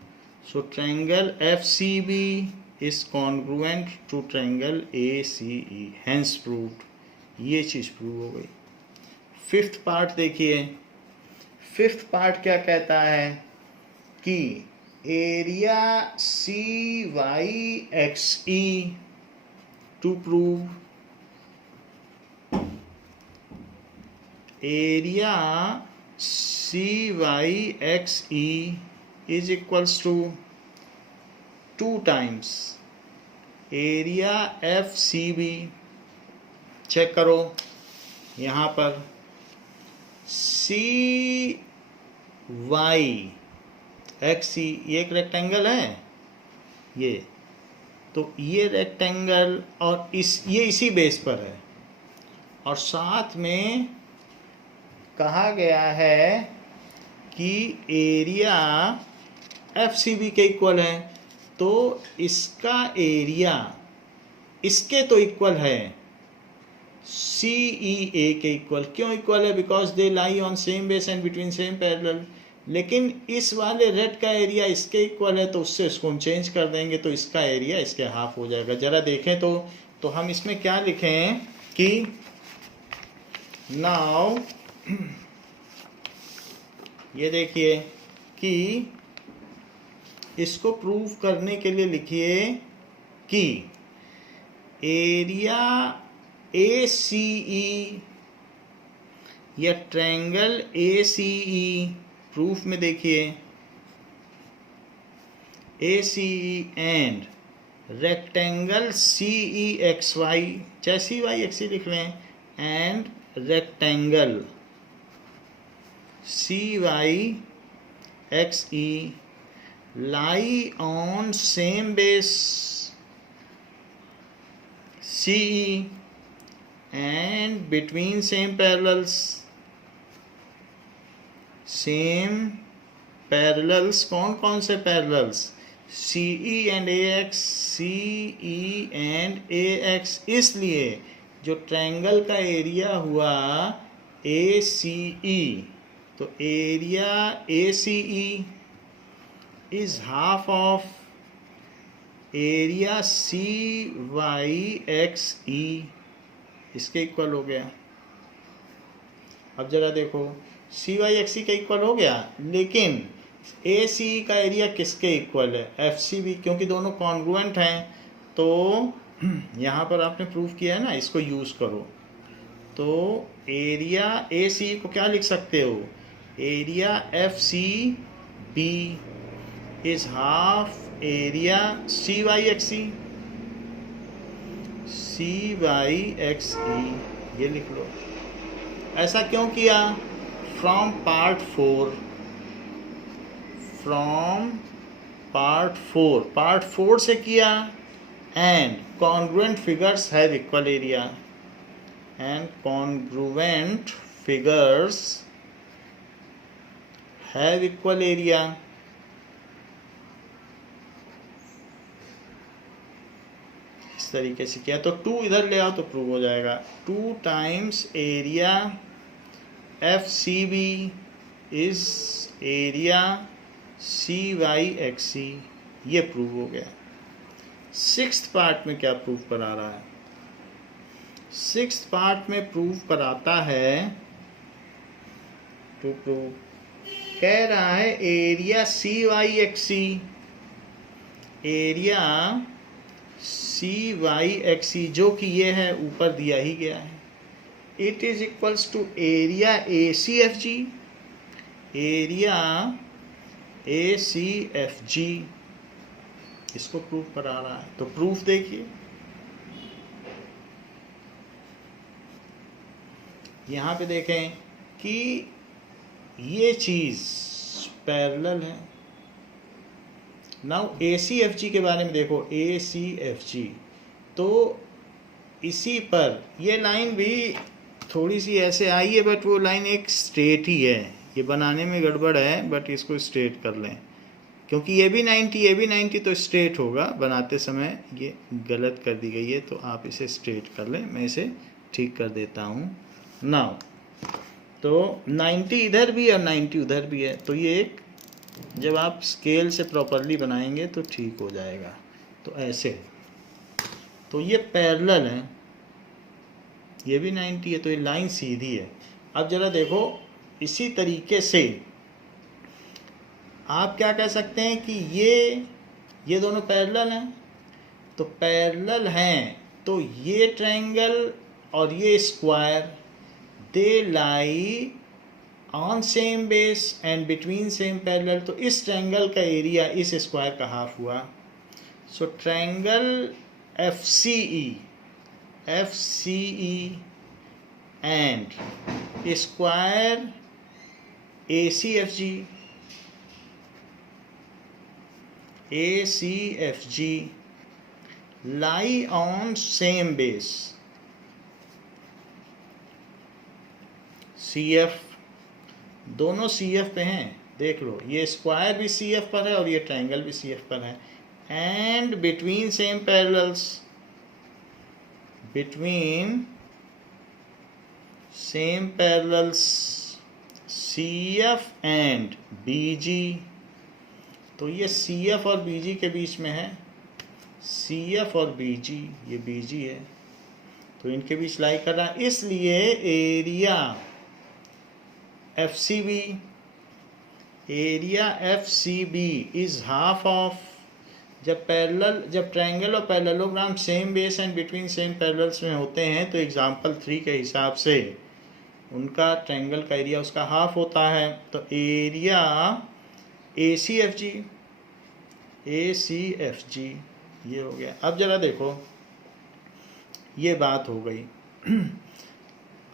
So triangle FCB is congruent to triangle ACE, hence proved. ये चीज़ प्रूव हो गई। 5th पार्ट देखिए, 5th पार्ट क्या कहता है कि area CYXE to prove area CYXE is equals to 2 times area FCB। Check करो यहाँ पर CYXE ये एक रेक्टेंगल है, ये तो ये रेक्टेंगल और ये इसी बेस पर है, और साथ में कहा गया है कि एरिया FCB के इक्वल है, तो इसका एरिया इसके तो इक्वल है, CEA के इक्वल। क्यों इक्वल है? Because they lie on same base and between same parallel. लेकिन इस वाले रेड का एरिया इसके इक्वल है, तो उससे इसको हम चेंज कर देंगे, तो इसका एरिया इसके हाफ हो जाएगा। ज़रा देखें तो हम इसमें क्या लिखें कि नाउ ये देखिए कि इसको प्रूव करने के लिए लिखिए कि एरिया ACE या ट्रायंगल ACE, प्रूफ में देखिए ACE एंड रेक्टेंगल CEXY, चाहे CYXE लिख लें, and rectangle CYXE lie on same base CE and between same parallels। Same parallels कौन कौन से parallels? CE and AX, CE and AX। इसलिए जो ट्रायंगल का एरिया हुआ ACE, तो area ACE is half of area CYXE, इसके equal हो गया। अब जरा देखो CYXE का इक्वल हो गया, लेकिन ACE का एरिया किसके इक्वल है? FCB, क्योंकि दोनों कॉन्ग्रुएंट हैं। तो यहाँ पर आपने प्रूफ किया है ना, इसको यूज़ करो। तो एरिया ACE को क्या लिख सकते हो? Area FCB is half area CYXE, ये लिख लो। ऐसा क्यों किया? फ्रॉम पार्ट 4 से किया। And congruent figures have equal area, and congruent figures have equal area. तरीके से किया तो 2 इधर ले आओ तो प्रूव हो जाएगा। 2 times area FCB is area CYXC, ये प्रूव हो गया। 6th पार्ट में क्या प्रूव करा रहा है? 6th पार्ट में प्रूव कराता है, टू प्रूव कह रहा है एरिया CYXC, एरिया CYXC जो कि ये है ऊपर दिया ही गया है, it is equals to area ACFG, area ACFG, इसको प्रूव करा रहा है। तो प्रूफ देखिए, यहाँ पे देखें कि ये चीज़ पैरेलल है। नाउ ACFG के बारे में देखो, ACFG तो इसी पर ये लाइन भी थोड़ी सी ऐसे आई है, बट वो लाइन एक स्ट्रेट ही है, ये बनाने में गड़बड़ है, बट इसको स्ट्रेट कर लें, क्योंकि ये भी 90 ये भी 90 तो स्ट्रेट होगा, बनाते समय ये गलत कर दी गई है, तो आप इसे स्ट्रेट कर लें, मैं इसे ठीक कर देता हूँ। नाउ तो 90 इधर भी और 90 उधर भी है, तो ये एक जब आप स्केल से प्रॉपरली बनाएंगे तो ठीक हो जाएगा। तो ऐसे, तो ये पैरेलल है, ये भी 90 है, तो ये लाइन सीधी है। अब जरा देखो, इसी तरीके से आप क्या कह सकते हैं कि ये दोनों पैरेलल हैं, तो पैरेलल हैं तो ये ट्रायंगल और ये square they lie on same base and between same parallel, तो इस ट्रायंगल का एरिया इस स्क्वायर का हाफ हुआ। So triangle FCE and square ACFG lie on same base CF, दोनों CF पे हैं, देख लो, ये स्क्वायर भी CF पर है और ये ट्रायंगल भी CF पर है, and between same parallels, between same parallels CF and BG, तो ये CF और BG के बीच में है, CF और BG, ये BG है, तो इनके बीच लाई कर रहा है, इसलिए area FCB is half of, जब ट्रायंगल और parallelogram same base and between same parallels में होते हैं तो एग्जांपल 3 के हिसाब से उनका ट्रायंगल का एरिया उसका हाफ होता है। तो एरिया ACFG ये हो गया। अब जरा देखो, ये बात हो गई।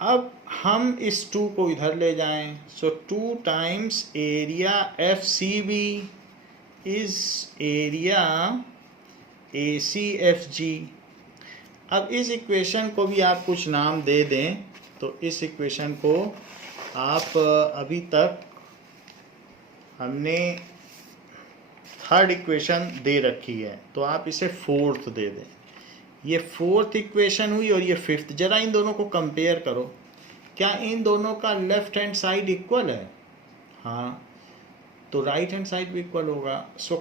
अब हम इस 2 को इधर ले जाएं, सो 2 times area FCB is area ACFG। अब इस इक्वेशन को भी आप कुछ नाम दे दें, तो इस इक्वेशन को आप अभी तक हमने 3rd इक्वेशन दे रखी है, तो आप इसे 4th दे दें। ये 4th इक्वेशन हुई और ये 5th। जरा इन दोनों को कंपेयर करो, क्या इन दोनों का लेफ्ट हैंड साइड इक्वल है? हाँ, तो राइट हैंड साइड भी इक्वल होगा। सो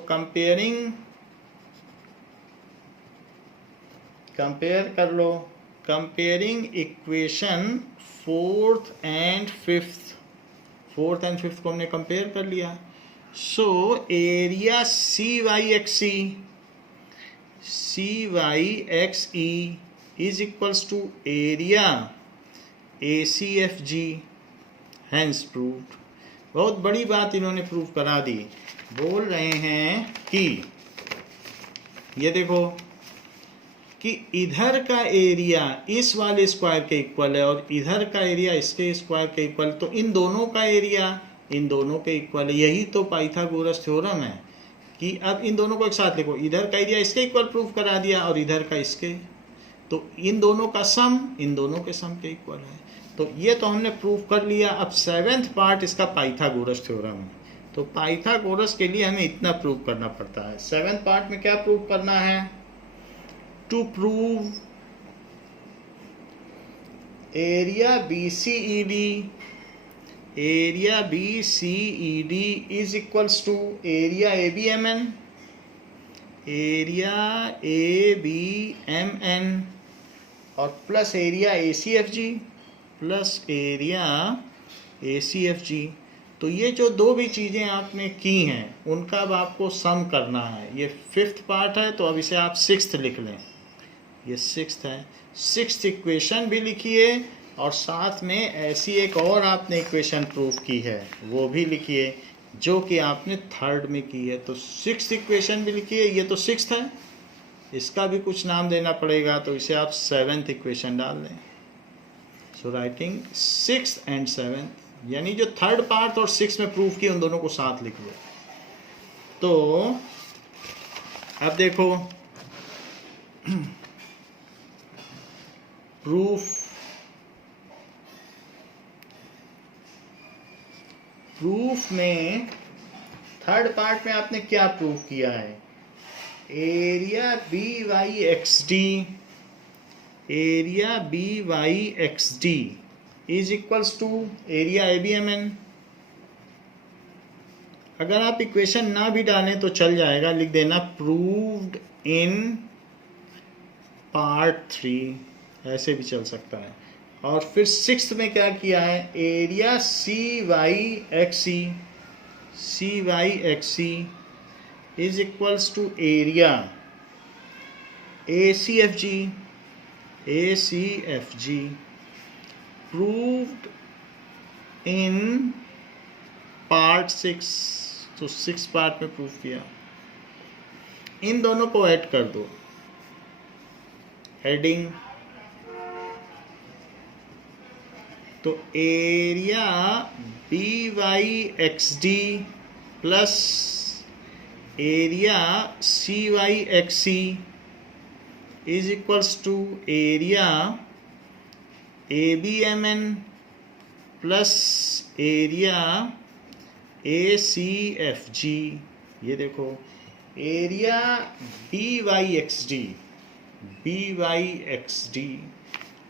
कंपेयर कर लो, comparing equation 4th and 5th, 4th and 5th को हमने कंपेयर कर लिया। So area CYXE is equals to area ACFG, hence proved। बहुत बड़ी बात इन्होंने प्रूव करा दी। बोल रहे हैं कि ये देखो कि इधर का एरिया इस वाले स्क्वायर के इक्वल है और इधर का एरिया इसके स्क्वायर के इक्वल, तो इन दोनों का एरिया इन दोनों के इक्वल है। यही तो पाइथागोरस थ्योरम है कि अब इन दोनों को एक साथ लिखो, इधर का एरिया इसके इक्वल प्रूफ करा दिया और इधर का इसके, तो इन दोनों का सम इन दोनों के सम के इक्वल है। तो ये तो हमने प्रूफ कर लिया। अब 7th पार्ट इसका पाइथागोरस थ्योरम है, तो पाइथागोरस के लिए हमें इतना प्रूफ करना पड़ता है। 7th पार्ट में क्या प्रूफ करना है? to prove area BCED is equals to area ABMN और प्लस एरिया ACFG। तो ये जो दो भी चीज़ें आपने की हैं उनका अब आपको सम करना है। ये 5th पार्ट है, तो अब इसे आप 6th लिख लें। ये 6th है। 6th इक्वेशन भी लिखिए और साथ में ऐसी एक और आपने इक्वेशन प्रूफ की है वो भी लिखिए जो कि आपने 3rd में की है। तो 6th इक्वेशन भी लिखिए। ये तो 6th है, इसका भी कुछ नाम देना पड़ेगा, तो इसे आप 7th इक्वेशन डाल दें। So writing 6th and 7th, यानी जो 3rd पार्ट और 6th में प्रूफ किए उन दोनों को साथ लिख लो। तो अब देखो प्रूफ में 3rd पार्ट में आपने क्या प्रूफ किया है? Area BYXD is equals to area ABMN। अगर आप इक्वेशन ना भी डालें तो चल जाएगा, लिख देना प्रूव्ड इन पार्ट 3, ऐसे भी चल सकता है। और फिर 6th में क्या किया है? Area CYXC is equals to area ACFG proved in part 6। तो 6 पार्ट में प्रूफ किया। इन दोनों को ऐड कर दो, हेडिंग। तो area BYXD plus area CYXC is equals to area ABMN plus area ACFG। ये देखो एरिया BYXD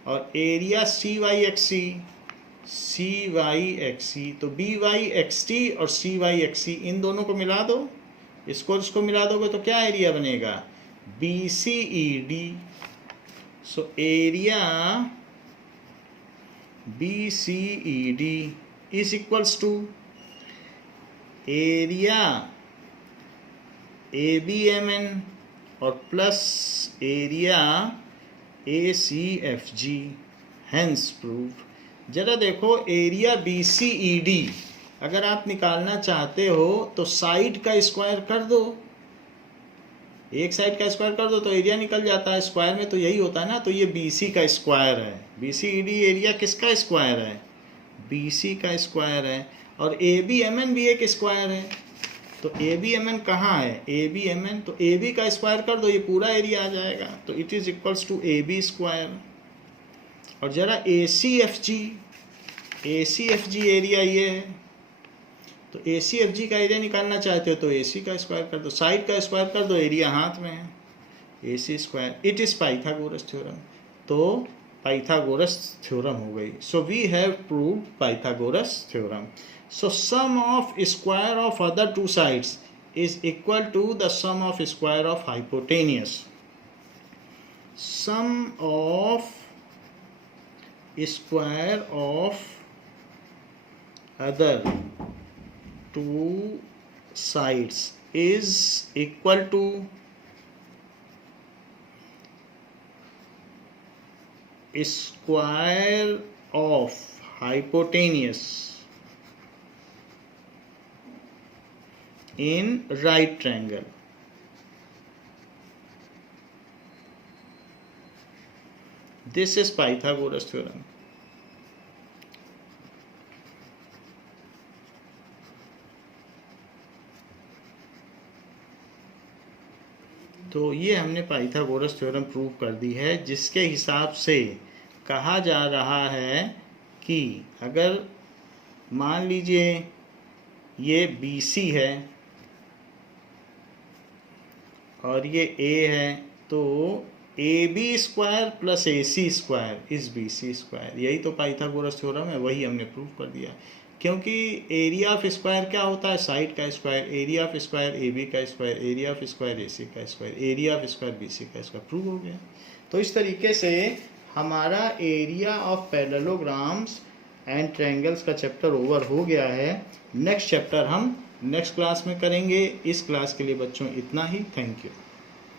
और एरिया CYXC। तो BYXD और CYXC इन दोनों को मिला दो, इसको मिला दोगे तो क्या एरिया बनेगा? BCED। So area BCED is equals to area ABMN और plus area ACFG, hence proof. जरा देखो एरिया BCED अगर आप निकालना चाहते हो तो साइड का स्क्वायर कर दो, एक साइड का स्क्वायर कर दो तो एरिया निकल जाता है। स्क्वायर में तो यही होता है ना। तो ये BC का स्क्वायर है। BCED एरिया किसका स्क्वायर है? BC का स्क्वायर है। और ABMN भी एक स्क्वायर है। तो ABMN कहाँ है? ABMN तो AB का स्क्वायर कर दो, ये पूरा एरिया आ जाएगा। तो it is equals to AB square. और जरा ACFG एरिया ये है। तो ACFG का एरिया निकालना चाहते हो तो AC का स्क्वायर कर दो, साइड का स्क्वायर कर दो, एरिया हाथ में है, AC square. It is Pythagoras theorem. तो पाइथागोरस थ्योरम हो गई। So we have proved Pythagoras theorem. So sum of square of other two sides is equal to the sum of square of hypotenuse. Sum of square of other two sides is equal to square of hypotenuse in right triangle. This is Pythagoras theorem. तो ये हमने Pythagoras theorem prove कर दी है, जिसके हिसाब से कहा जा रहा है कि अगर मान लीजिए ये BC है और ये A है, तो A B square plus A C square is B C square. यही तो पाइथागोरस थ्योरम है, वही हमने प्रूव कर दिया। क्योंकि एरिया ऑफ स्क्वायर क्या होता है, साइड का square. Area of square A B का square, area of square A C का square, area of square B C का स्क्वायर, प्रूव हो गया। तो इस तरीके से हमारा area of parallelograms and triangles का चैप्टर ओवर हो गया है। नेक्स्ट चैप्टर हम नेक्स्ट क्लास में करेंगे। इस क्लास के लिए बच्चों इतना ही। Thank you.